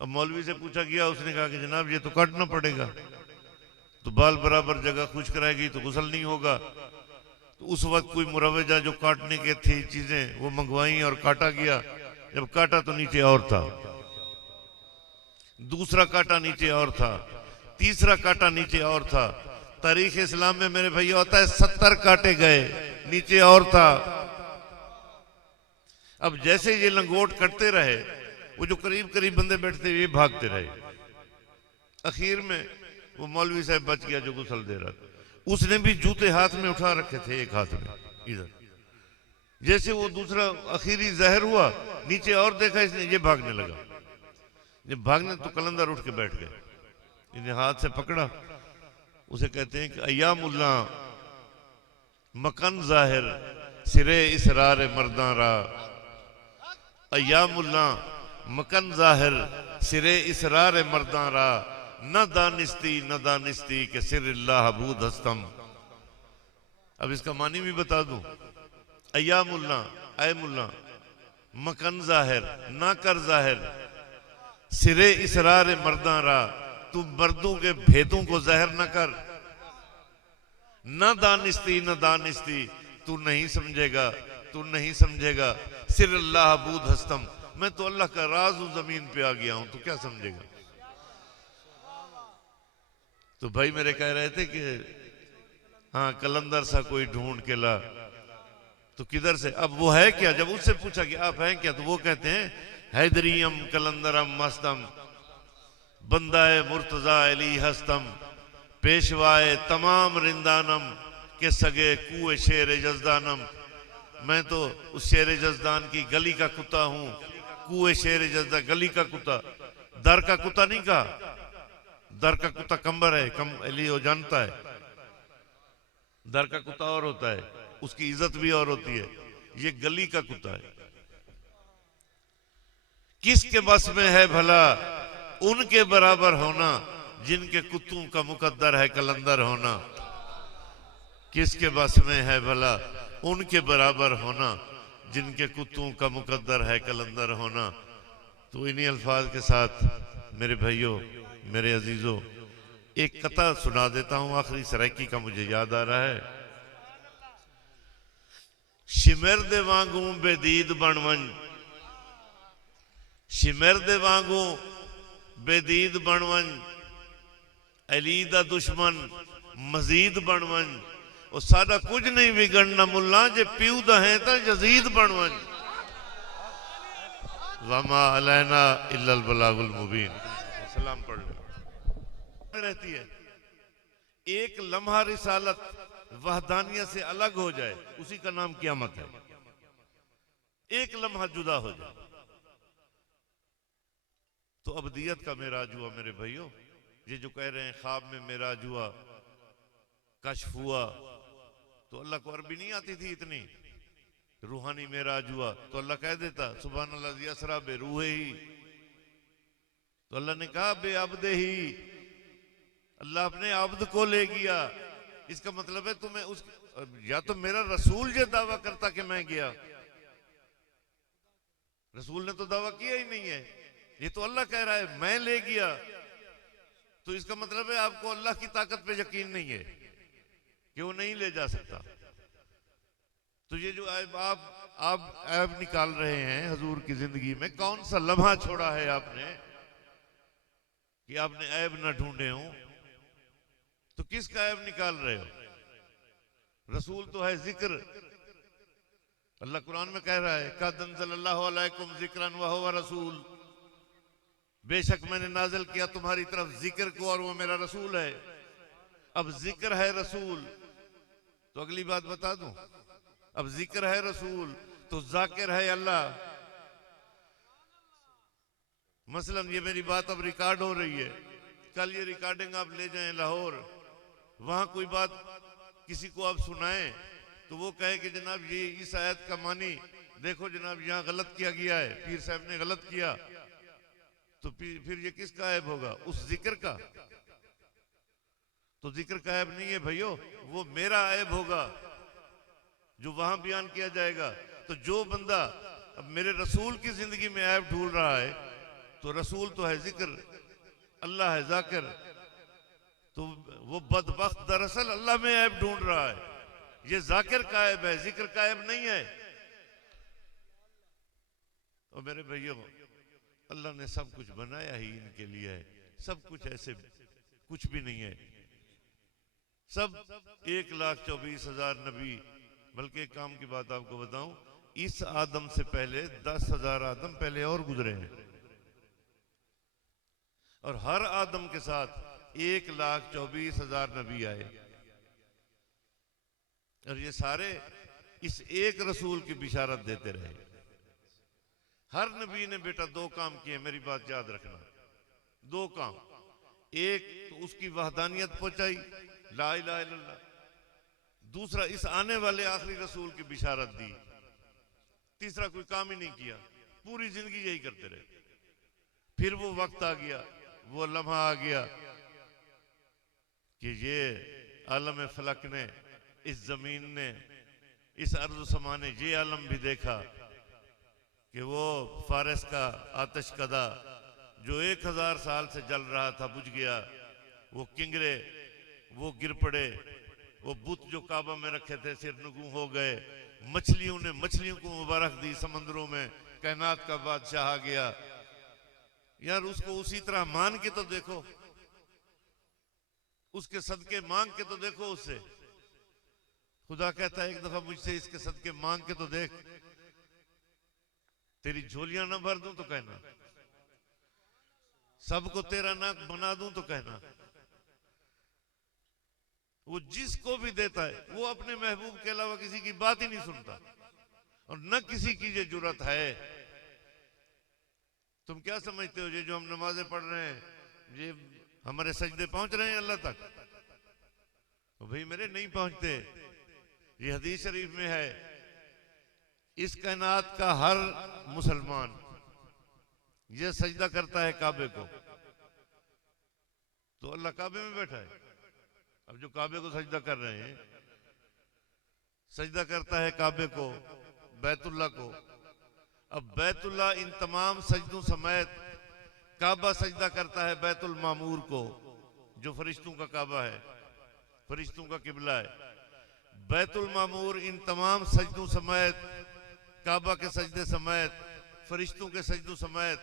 अब मौलवी से पूछा गया, उसने कहा कि जनाब ये तो काटना पड़ेगा, तो बाल बराबर जगह खुश कराएगी तो गुस्ल नहीं होगा। तो उस वक्त कोई मुरवजा जो काटने के थी चीजें वो मंगवाई और काटा गया। जब काटा तो नीचे और था, दूसरा काटा नीचे और था, तीसरा काटा नीचे और था। तारीख इस्लाम में मेरे भैया होता है 70 काटे गए, नीचे और था। अब जैसे ये लंगोट कटते रहे, वो जो करीब करीब बंदे बैठते ये भागते रहे। आखिर में वो मौलवी साहब बच गया जो गुस्ल दे रहा था। उसने भी जूते हाथ में उठा रखे थे, एक हाथ में इधर। जैसे वो दूसरा आखिरी जहर हुआ, नीचे और देखा इसने, ये भागने लगा। जब भागने तो कलंदर उठ के बैठ गए, इन्हें हाथ से पकड़ा। उसे कहते हैं कि अय्यामुल्ला मकन जाहिर सिरे इसरार मर्दारा, अय्यामुल्ला मकन जाहिर सिरे इसरार मर्दारा, न दानिस्ती के सिर्रिल्लाह बूद हस्तम। अब इसका मानी भी बता दूं। अय्यामुल्ला, ऐ मुल्ला, मकन जाहिर, ना कर जाहिर, सिरे इसरार मर्दारा, तू मर्दों के भेदों को जाहिर न कर। न दानिस्ती, तू नहीं समझेगा, तू नहीं समझेगा। सिर्रिल्लाह बूद हस्तम, मैं तो अल्लाह का राज हूं, जमीन पे आ गया हूं, तू क्या समझेगा। तो भाई मेरे कह रहे थे कि हाँ कलंदर सा कोई ढूंढ के ला, तो किधर से, अब वो है क्या। जब उससे पूछा कि आप हैं क्या, तो वो कहते हैं हैदरियम कलंदरम मस्तम, बंदाए मुर्तजा अली हस्तम, पेशवाए तमाम रिंदानम के सगे कुए शेर जजदानम। मैं तो उस शेर जजदान की गली का कुत्ता हूं, कुए शेर जजदा गली का कुत्ता, दर का कुत्ता नहीं कहा। दर का कुत्ता कंबर है, कम लियो जानता है। दर का कुत्ता और होता है, उसकी इज्जत भी और होती है। ये गली का कुत्ता है। किसके बस में है भला उनके बराबर होना, जिनके कुत्तों का मुकद्दर है कलंदर होना। किसके बस में है भला उनके बराबर होना, जिनके कुत्तों का मुकद्दर है कलंदर होना। तो इन्हीं अल्फाज के साथ मेरे भाइयों, मेरे अजीजों, एक कथा सुना देता हूं। आखिरी सराइकी का मुझे याद आ रहा है। शिमर दे वांगू बेदीद बनवन, शिमर दे वांगू बेदीद बनवन, अली दा दुश्मन मजीद बनवन। और सादा कुछ नहीं बिगड़ना मुल्ला, जे पीऊ दा है ता यजीद बनवन। वमा अलैना इल्लल बलागुल मुबीन। सलाम पढ़ लो। रहती है एक लम्हा रिसालत वहदानियत से अलग हो जाए, उसी का नाम क़यामत है। एक लम्हा जुदा हो जाए तो अबदियत का मेराज हुआ। मेरे भाइयों, ये जो कह रहे हैं ख्वाब में मेराज हुआ, कश्फ हुआ, तो अल्लाह को अरबी नहीं आती थी इतनी। रूहानी मेराज हुआ तो अल्लाह कह देता सुभान अल्लाज़ी असरा बे रूहे ही। तो अल्लाह ने कहा बे अब्दे ही, अल्लाह अपने अब्द को ले गया। इसका मतलब है तुम्हें उस, या तो मेरा रसूल ये दावा करता कि मैं गया, रसूल ने तो दावा किया ही नहीं है। ये तो अल्लाह कह रहा है मैं ले गया। तो इसका मतलब है आपको अल्लाह की ताकत पे यकीन नहीं है कि वो नहीं ले जा सकता। तो ये जो आप ऐब निकाल रहे हैं हुजूर की जिंदगी में, कौन सा लम्हा छोड़ा है आपने कि आपने ऐब ना ढूंढे हो? तो किसका ऐब निकाल रहे हो? रसूल तो है जिक्र। अल्लाह कुरान में कह रहा है कद अंज़लल्लाहु अलैकुम ज़िक्रन व हुवा रसूल, बेशक मैंने नाज़िल किया तुम्हारी तरफ जिक्र को और वो मेरा रसूल है। अब जिक्र है रसूल, तो अगली बात बता दूं, अब जिक्र है रसूल तो जाकिर है अल्लाह। मसलन ये मेरी बात अब रिकॉर्ड हो रही है, कल ये रिकॉर्डिंग आप ले जाएं लाहौर, वहां कोई बात किसी को आप सुनाएं तो वो कहे कि जनाब ये इस आयत का मानी देखो जनाब यहाँ गलत किया गया है, पीर साहब ने गलत किया। तो फिर ये किसका ऐब होगा? उस जिक्र का। तो जिक्र का ऐब नहीं है भाइयों, वो मेरा ऐब होगा जो वहां बयान किया जाएगा। तो जो बंदा अब मेरे रसूल की जिंदगी में ऐब ढूंढ रहा है, तो रसूल तो है जिक्र, अल्लाह है जाकिर, तो वो बदबख्त दरअसल अल्लाह में ऐब ढूंढ रहा है। ये जाकिर का ऐब है, जिक्र का ऐब नहीं है। और मेरे भाइयों, अल्लाह ने सब कुछ बनाया ही इनके लिए है, सब कुछ ऐसे कुछ भी नहीं है। सब 1,24,000 नबी, बल्कि एक काम की बात आपको बताऊं, इस आदम से पहले 10,000 आदम पहले और गुजरे हैं, और हर आदम के साथ 1,24,000 नबी आए, और ये सारे इस एक रसूल की बिशारत देते रहे। हर नबी ने बेटा दो काम किए, मेरी बात याद रखना, दो काम। एक तो उसकी वहदानियत पहुंचाई, ला इलाहा इल्लल्लाह। दूसरा इस आने वाले आखिरी रसूल की बिशारत दी। तीसरा कोई काम ही नहीं किया, पूरी जिंदगी यही करते रहे। फिर वो वक्त आ गया, वो लम्हा आ गया कि ये आलम फलक ने, इस जमीन ने, इस अर्ज़ समा ने ये आलम भी देखा कि वो फारस का आतिश कदा जो 1000 साल से जल रहा था बुझ गया। वो किंगरे वो गिर पड़े, वो बुत जो काबा में रखे थे सिरनगू हो गए। मछलियों ने मछलियों को मुबारक दी समंदरों में, कायनात का बादशाह आ गया। यार उसको उसी तरह मान के तो देखो, उसके सदके मांग के तो देखो उससे। खुदा कहता है एक दफा मुझसे इसके सदके मांग के तो देख, तेरी झोलियां ना भर दूं तो कहना, सबको तेरा नाक बना दूं तो कहना। वो जिसको भी देता है वो अपने महबूब के अलावा किसी की बात ही नहीं सुनता, और न किसी की ये जुर्रत है। तुम क्या समझते हो ये जो हम नमाजें पढ़ रहे हैं ये हमारे सजदे पहुंच रहे हैं अल्लाह तक? तो भाई मेरे नहीं पहुंचते। ये हदीस शरीफ में है, इस कायनात का हर मुसलमान ये सजदा करता है काबे को, तो अल्लाह काबे में बैठा है। अब जो काबे को सजदा कर रहे हैं, सजदा करता है काबे को, बैतुल्लाह को। अब बैतुल्लाह इन तमाम सजदों समेत काबा सजदा करता है बैतुल मामूर को, जो फरिश्तों का काबा है, फरिश्तों का किबला है। बैतुल मामूर इन तमाम सजदों समेत, काबा के सजदे समेत, फरिश्तों के सजदों समेत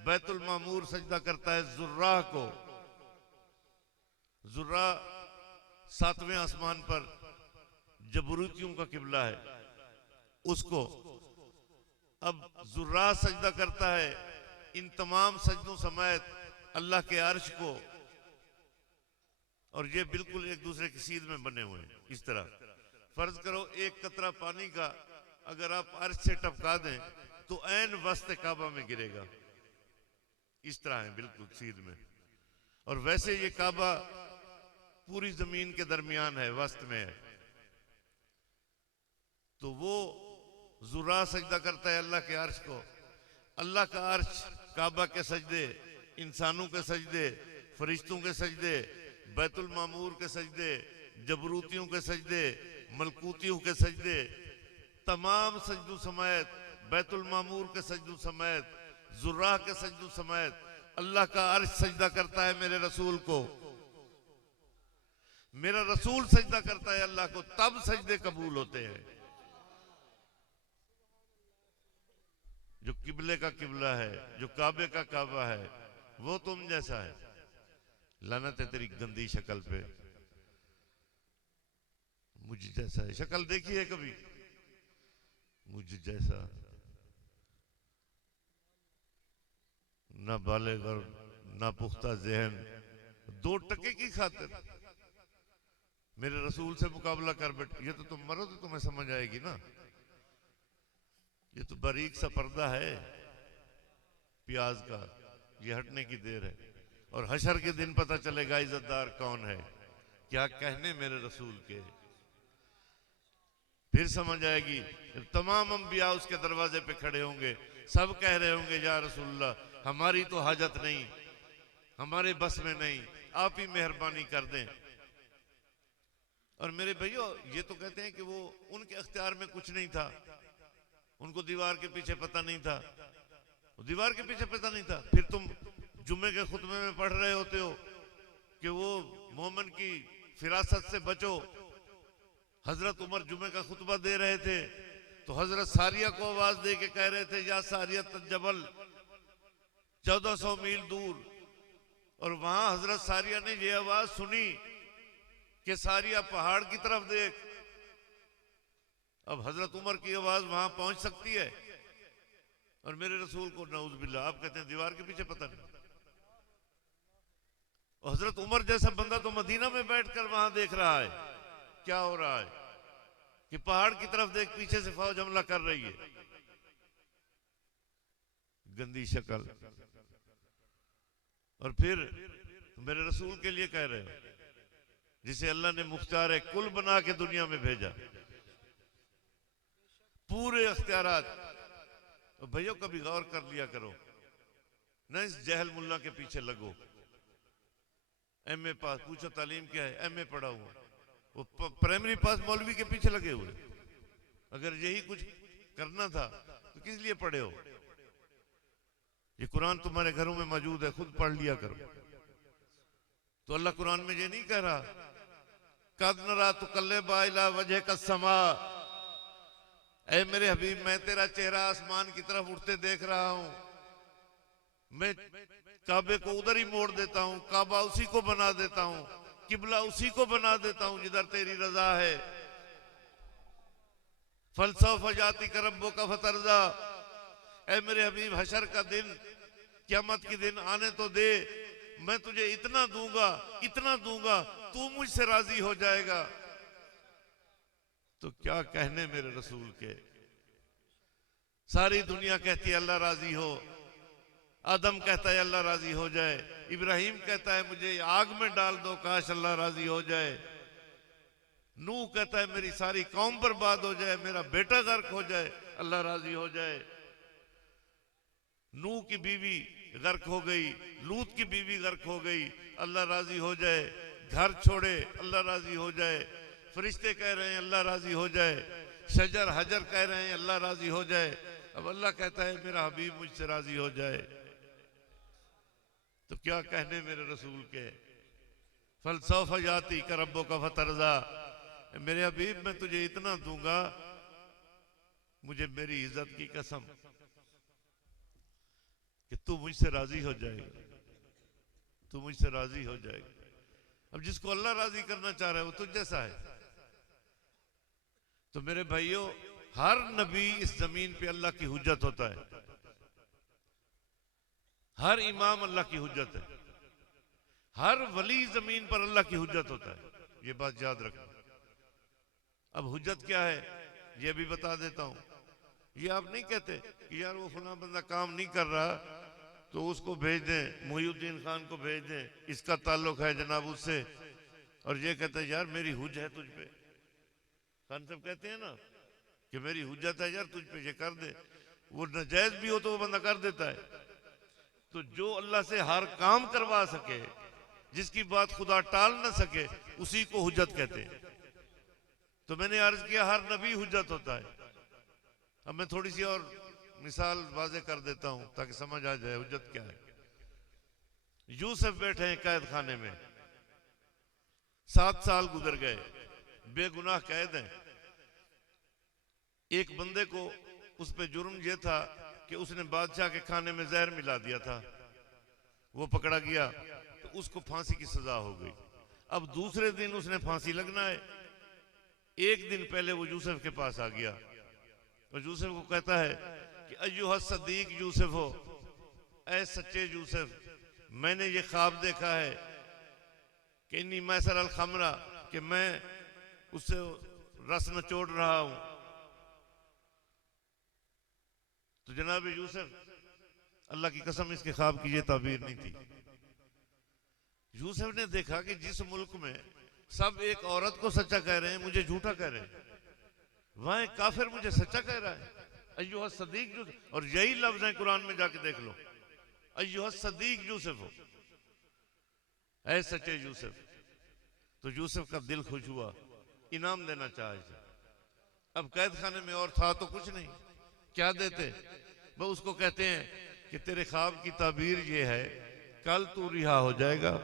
बैतुल मामूर सजदा करता है जुर्रा को। जुर्रा 7वें आसमान पर जबरूतियों का किबला है, उसको। अब जुर्रा सजदा करता है इन तमाम सजदों समेत अल्लाह के अर्श को, और ये बिल्कुल एक दूसरे की सीध में बने हुए हैं। इस तरह फर्ज करो एक कतरा पानी का अगर आप अर्श से टपका दें तो ऐन वस्ते काबा में गिरेगा। इस तरह है बिल्कुल सीध में। और वैसे ये काबा पूरी जमीन के दरमियान है, वस्त में है। तो वो जुर्रा सजदा करता है अल्लाह के अर्श को। अल्लाह का अर्श, काबा के सजदे, इंसानों के सजदे, फरिश्तों के सजदे, बैतुल मामूर के सजदे, जबरूतियों के सजदे, मलकूतियों के सजदे, तमाम सजदों समेत, बैतुल मामूर के सजदों समेत, जुर्रा के सजदों समेत अल्लाह का अर्श सजदा करता है मेरे रसूल को। मेरा रसूल सजदा करता है अल्लाह को, तब सजदे कबूल होते हैं। जो किबले का किबला है, जो काबे का काबा है, वो तुम जैसा है। लानत है तेरी गंदी शक्ल पे, मुझ जैसा है। शक्ल देखी है कभी? मुझ जैसा ना बालिग और ना पुख्ता जहन, 2 टके की खातिर मेरे रसूल से मुकाबला कर बैठ। ये तो तुम मरो तो तुम्हें समझ आएगी ना। ये तो बारीक सा पर्दा है प्याज का, ये हटने की देर है। और हशर के दिन पता चलेगा इज्जतदार कौन है। क्या कहने मेरे रसूल के, फिर समझ आएगी। तमाम अंबिया उसके दरवाजे पे खड़े होंगे, सब कह रहे होंगे या रसूलल्लाह हमारी तो हाजत नहीं, हमारे बस में नहीं, आप ही मेहरबानी कर दें। और मेरे भैया ये तो कहते हैं कि वो उनके अख्तियार में कुछ नहीं था, उनको दीवार के पीछे पता नहीं था। दीवार के पीछे पता नहीं था, फिर तुम जुम्मे के खुतबे में पढ़ रहे होते हो कि वो मोमिन की फिरासत से बचो। हजरत उमर जुम्मे का खुतबा दे रहे थे तो हजरत सारिया को आवाज दे के कह रहे थे या सारिया जबल, 1400 मील दूर। और वहां हजरत सारिया ने ये आवाज सुनी कि सारिया पहाड़ की तरफ देख। अब हजरत उमर की आवाज वहां पहुंच सकती है और मेरे रसूल को नऊज बिल्लाह आप कहते हैं दीवार के पीछे पता नहीं। और हजरत उमर जैसा बंदा तो मदीना में बैठकर वहां देख रहा है क्या हो रहा है, कि पहाड़ की तरफ देख पीछे से फौज हमला कर रही है। गंदी शक्ल। और फिर मेरे रसूल के लिए कह रहे हो जिसे अल्लाह ने मुख्तार कुल बना के दुनिया में भेजा, पूरे अख्तियारात। भैया कभी गौर कर लिया करो ना, इस जहल मुल्ला के पीछे लगो। एमए पास, पूछो तालीम क्या है, एमए पढ़ा हुआ। वो प्राइमरी पास मौलवी के पीछे लगे हुए। अगर यही कुछ करना था तो किस लिए पढ़े हो? ये कुरान तुम्हारे घरों में मौजूद है, खुद पढ़ लिया करो। तो अल्लाह कुरान में ये नहीं कह रहा कद नरा तुकल्लिबा इला वजह का समा, ऐ मेरे हबीब मैं तेरा चेहरा आसमान की तरफ उठते देख रहा हूं, मैं काबे को उधर ही मोड़ देता हूं, काबा उसी को बना देता हूं, किबला उसी को बना देता हूं जिधर तेरी रजा है। फलसफा जाती का रब्बो का फतरजा, ऐ मेरे हबीब हशर का दिन, क़यामत के दिन आने तो दे, मैं तुझे इतना दूंगा, तू मुझसे राजी हो जाएगा। तो क्या कहने मेरे रसूल के। सारी दुनिया कहती है अल्लाह राजी हो, आदम कहता है अल्लाह राजी हो जाए, इब्राहिम कहता है मुझे आग में डाल दो काश अल्लाह राजी हो जाए, नूह कहता है मेरी सारी कौम बर्बाद हो जाए, मेरा बेटा गर्क हो जाए, अल्लाह राजी हो जाए। नूह की बीवी गर्क हो गई, लूत की बीवी गर्क हो गई, अल्लाह राजी हो जाए। घर छोड़े अल्लाह राजी हो जाए। फरिश्ते कह रहे हैं अल्लाह राजी हो जाए, शजर हजर कह रहे हैं अल्लाह राजी हो जाए। अब अल्लाह कहता है मेरा हबीब मुझसे राजी हो जाए। तो क्या कहने मेरे रसूल के। फलसफा याती का रब्बों का फतरजा, मेरे हबीब मैं तुझे इतना दूंगा, मुझे मेरी इज्जत की कसम कि तू मुझसे राजी हो जाएगा, तू मुझसे राजी हो जाएगा। अब जिसको अल्लाह राजी करना चाह रहा है वो तुझ जैसा है। तो मेरे भाइयों, हर नबी इस जमीन पे अल्लाह की हुज्जत होता है, हर इमाम अल्लाह की हुज्जत है, हर वली जमीन पर अल्लाह की हुज्जत होता है। ये बात याद रखना। अब हुज्जत क्या है ये भी बता देता हूं। ये आप नहीं कहते कि यार वो फला बंदा काम नहीं कर रहा तो उसको भेज दें, मुहीउद्दीन खान को भेज दें, इसका ताल्लुक है जनाब उससे। और ये कहते हैं यार मेरी हुज्ज है तुझ पे। खान साहब कहते हैं ना कि मेरी हुज्जत है यार तुझ पे, ये कर दे। वो नाजायज भी हो तो वो बंदा कर देता है। तो जो अल्लाह से हर काम करवा सके, जिसकी बात खुदा टाल ना सके, उसी को हुज्जत कहते हैं। तो मैंने अर्ज किया हर नबी हुज्जत होता है। अब मैं थोड़ी सी और मिसाल वाजे कर देता हूं ताकि समझ आ जाए हुज्जत क्या है। यूसुफ बैठे हैं कैद खाने में, 7 साल गुजर गए, बेगुनाह कैद हैं। एक बंदे को उस पे जुर्म यह था कि उसने बादशाह के खाने में जहर मिला दिया था। वो पकड़ा गया तो उसको फांसी की सजा हो गई। अब दूसरे दिन उसने फांसी लगना है। एक दिन पहले वो यूसुफ के पास आ गया और यूसुफ को कहता है कि अय्युहा सदीक यूसुफ हो, ऐ सच्चे यूसुफ, मैंने ये ख्वाब देखा है कि इन्नी मैसर अल खमरा, कि मैं उससे रस नचोड़ रहा हूं। तो जनाब यूसुफ, अल्लाह की कसम इसके ख्वाब की ये ताबीर नहीं थी। यूसुफ ने देखा कि जिस मुल्क में सब एक औरत को सच्चा कह रहे हैं, मुझे झूठा कह रहे हैं, वहां एक काफिर मुझे सच्चा कह रहा है। अय्युहा सदीक यूसुफ, और यही लफ्ज है कुरान में, जाके देख लो। अय्युहा सदीक यूसुफ हो, ऐ सच्चे यूसुफ। तो यूसुफ का दिल खुश हुआ, इनाम देना चाहे। अब कैद खाने में और था तो कुछ नहीं, क्या देते। वो उसको कहते हैं कि तेरे ख्वाब की ताबीर ये है, कल तू रिहा हो जाएगा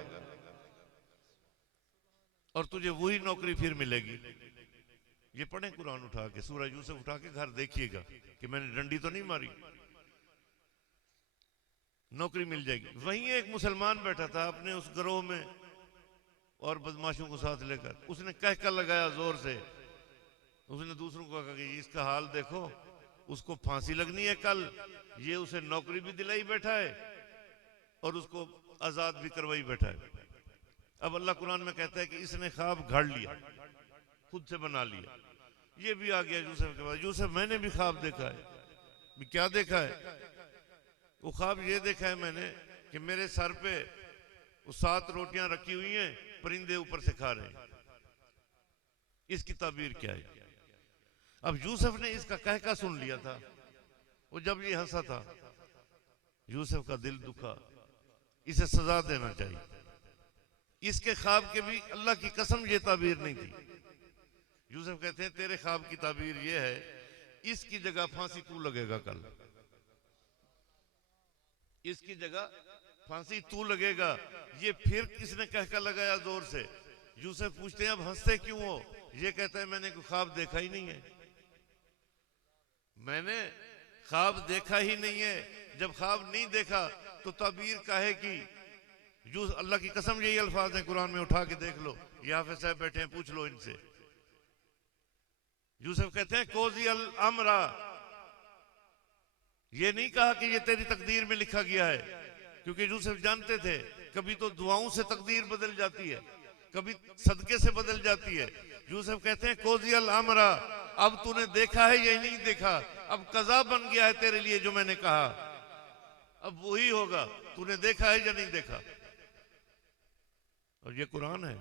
और तुझे वही नौकरी फिर मिलेगी। ये पढ़े कुरान उठा के, सूरह यूसुफ उठा के घर देखिएगा कि मैंने डंडी तो नहीं मारी, नौकरी मिल जाएगी। वहीं एक मुसलमान बैठा था अपने उस गिरोह में और बदमाशों को साथ लेकर, उसने कहकर लगाया जोर से। उसने दूसरों को कहा कि इसका हाल देखो, उसको फांसी लगनी है कल, ये उसे नौकरी भी दिलाई बैठा है और उसको आजाद भी करवाई बैठा है। अब अल्लाह कुरान में कहता है कि इसने ख्वाब घड़ लिया, खुद से बना लिया। ये भी आ गया यूसुफ के पास, यूसुफ मैंने भी ख्वाब देखा है। क्या देखा है? वो ख्वाब ये देखा है मैंने कि मेरे सर पे वो 7 रोटियां रखी हुई हैं, परिंदे ऊपर से खा रहे हैं। इसकी ताबीर क्या है? अब यूसुफ ने इसका कहका सुन लिया था। वो जब ये हंसा था, यूसुफ का दिल दुखा, इसे सजा देना चाहिए। इसके ख्वाब के भी अल्लाह की कसम ये ताबीर नहीं थी। यूसुफ कहते हैं तेरे ख्वाब की ताबीर ये है, इसकी जगह फांसी तू लगेगा कल, इसकी जगह फांसी तू लगेगा। ये फिर किसने कहका लगाया जोर से। यूसुफ पूछते हैं अब हंसते क्यों हो? ये कहता है मैंने कोई ख्वाब देखा ही नहीं है, मैंने ख्वाब देखा ही नहीं है। जब ख्वाब नहीं देखा तो ताबीर काहे की? अल्लाह की कसम यही अल्फाज है कुरान में, उठा के देख लो, ये हाफिज साहब बैठे हैं, पूछ लो इनसे। यूसुफ कहते हैं कोजी अल अमरा, ये नहीं कहा कि ये तेरी तकदीर में लिखा गया है, क्योंकि यूसुफ जानते थे कभी तो दुआओं से तकदीर बदल जाती है, कभी सदके से बदल जाती है। यूसुफ कहते हैं कोजियल अमरा, अब तूने देखा है या नहीं देखा, अब कज़ा बन गया है तेरे लिए जो मैंने कहा, अब वही होगा, तूने देखा है या नहीं देखा। और ये कुरान है,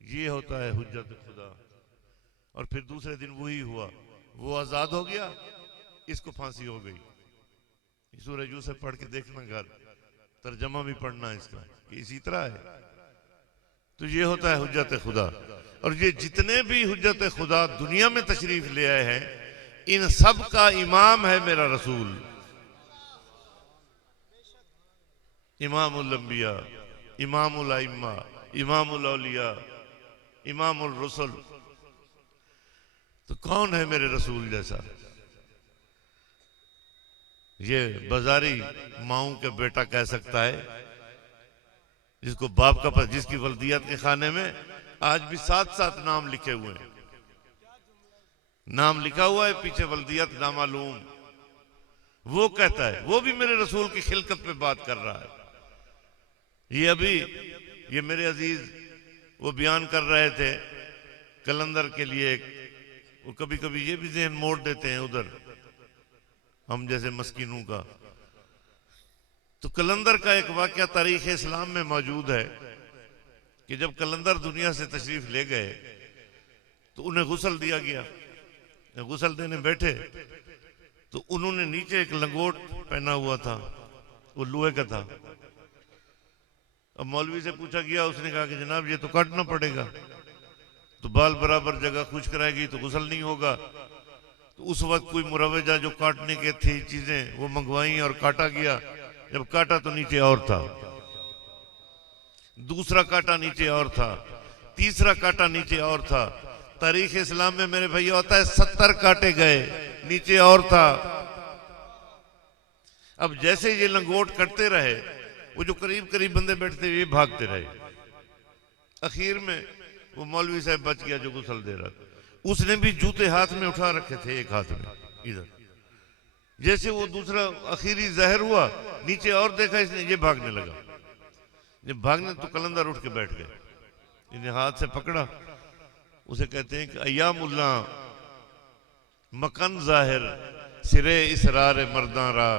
ये होता है हुज्जत खुदा। और फिर दूसरे दिन वही हुआ, वो आजाद हो गया, इसको फांसी हो गई। सूरह यूसुफ पढ़ के देखना घर, तर्जमा भी पढ़ना इसका कि इसी तरह है। तो ये होता है हुज्जत खुदा। और ये जितने भी हुज्जत खुदा दुनिया में तशरीफ ले आए हैं, इन सब का इमाम है मेरा रसूल, इमामुल अंबिया, इमामुल अइम्मा, इमामुल औलिया, इमामुल रसूल। तो कौन है मेरे रसूल जैसा? ये बाजारी माऊ के बेटा कह सकता है, जिसको बाप का पता, जिसकी वल्दियत के खाने में आज भी 7-7 नाम लिखे हुए हैं, नाम लिखा हुआ है पीछे वल्दियत नामालूम, वो कहता है, वो भी मेरे रसूल की खिलकत पे बात कर रहा है। ये अभी ये मेरे अजीज वो बयान कर रहे थे कलंदर के लिए, वो कभी कभी ये भी ज़हन मोड़ देते हैं उधर हम जैसे मस्कीनों का। तो कलंदर का एक वाकया तारीख इस्लाम में मौजूद है कि जब कलंदर दुनिया से तशरीफ ले गए तो उन्हें गुस्ल दिया गया। गुस्ल देने बैठे तो उन्होंने नीचे एक लंगोट पहना हुआ था, वो लोहे का था। अब मौलवी से पूछा गया, उसने कहा कि जनाब ये तो काटना पड़ेगा, तो बाल बराबर जगह खुश्क रहेगी तो गुस्ल नहीं होगा। तो उस वक्त कोई मुरवजा जो काटने के थी चीजें वो मंगवाई और काटा गया। जब काटा तो नीचे और था, दूसरा काटा नीचे और था, तीसरा काटा नीचे और था। तारीख इस्लाम में मेरे भैया होता है 70 काटे गए, नीचे और था। अब जैसे ये लंगोट कटते रहे, वो जो करीब करीब बंदे बैठते हुए भागते रहे। आखिर में वो मौलवी साहब बच गया जो गुस्ल दे रहा था। उसने भी जूते हाथ में उठा रखे थे, एक हाथ में इधर। जैसे वो दूसरा आखिरी जहर हुआ, नीचे और देखा इसने, ये भागने लगा। जब भागने तो कलंदर उठ के बैठ गए, इन्हें हाथ से पकड़ा। उसे कहते हैं कि अय्यामुल्ला मकन जाहिर सिरे इसरार मर्दारा,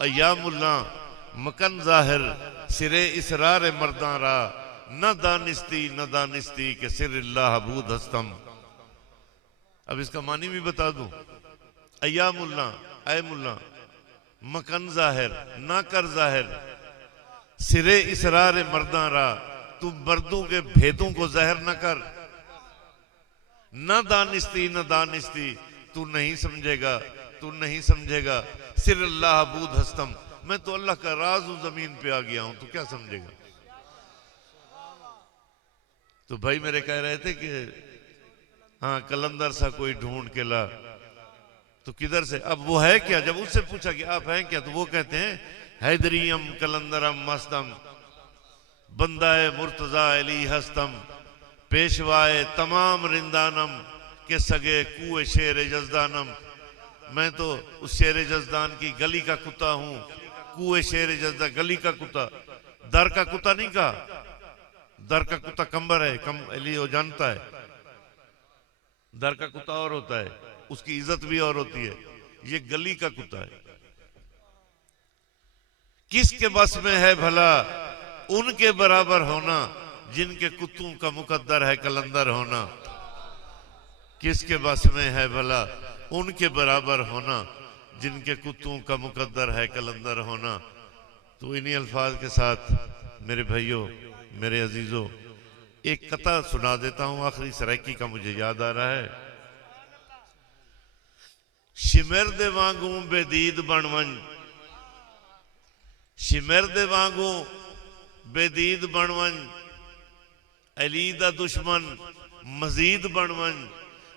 अय्यामुल्ला मकन जाहिर सिरे इसरार मर्दारा, न दानिस्ती के सिर अल्लाह बूद हस्तम। अब इसका मानी भी बता दूं, अय्यामुल्ला ऐ मुल्ला, मकन जाहिर ना कर जाहिर, सिरे इसरार मर्दारा, तू मर्दों के भेदों को जाहिर न कर। न दानिस्ती तू नहीं समझेगा, तू नहीं समझेगा। सिर अल्लाह बूद हस्तम, मैं तो अल्लाह का राज हूं, जमीन पे आ गया हूं, तू क्या समझेगा। तो भाई मेरे कह रहे थे कि हाँ कलंदर सा कोई ढूंढ के ला, तो किधर से, अब वो है क्या। जब उससे पूछा कि आप हैं क्या, तो वो कहते हैं हैदरियम कलंदरम मस्तम, बंदाए मुर्तजा अली हस्तम, पेशवाए तमाम रिंदानम के सगे कुए शेर जजदानम। मैं तो उस शेर जजदान की गली का कुत्ता हूं, कुए शेर जजदा, गली का कुत्ता, दर का कुत्ता नहीं कहा। दर का कुत्ता कंबर है, कम अली वो जानता है। दर का कुत्ता और होता है, उसकी इज्जत भी और होती है। ये गली का कुत्ता है। किसके बस में है भला उनके बराबर होना, जिनके कुत्तों का मुकद्दर है कलंदर होना। किसके बस में है भला उनके बराबर होना, जिनके कुत्तों का मुकद्दर है कलंदर होना। तो इन्हीं अल्फाज के साथ मेरे भाइयों, मेरे अजीजों, एक कथा सुना देता हूं। आखिरी सराइकी का मुझे याद आ रहा है। शिमर दे वांगू बेदीद बनवन, शिमर दे वांगू बेदीद बनवन, अली दा दुश्मन मजीद बनवन।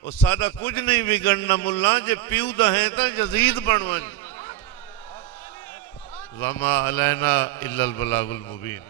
और सादा कुछ नहीं बिगड़ना मुल्ला, जे प्यू दा है ता यजीद बनवन। वमा अलैना इल्लल बलागुल मुबीन।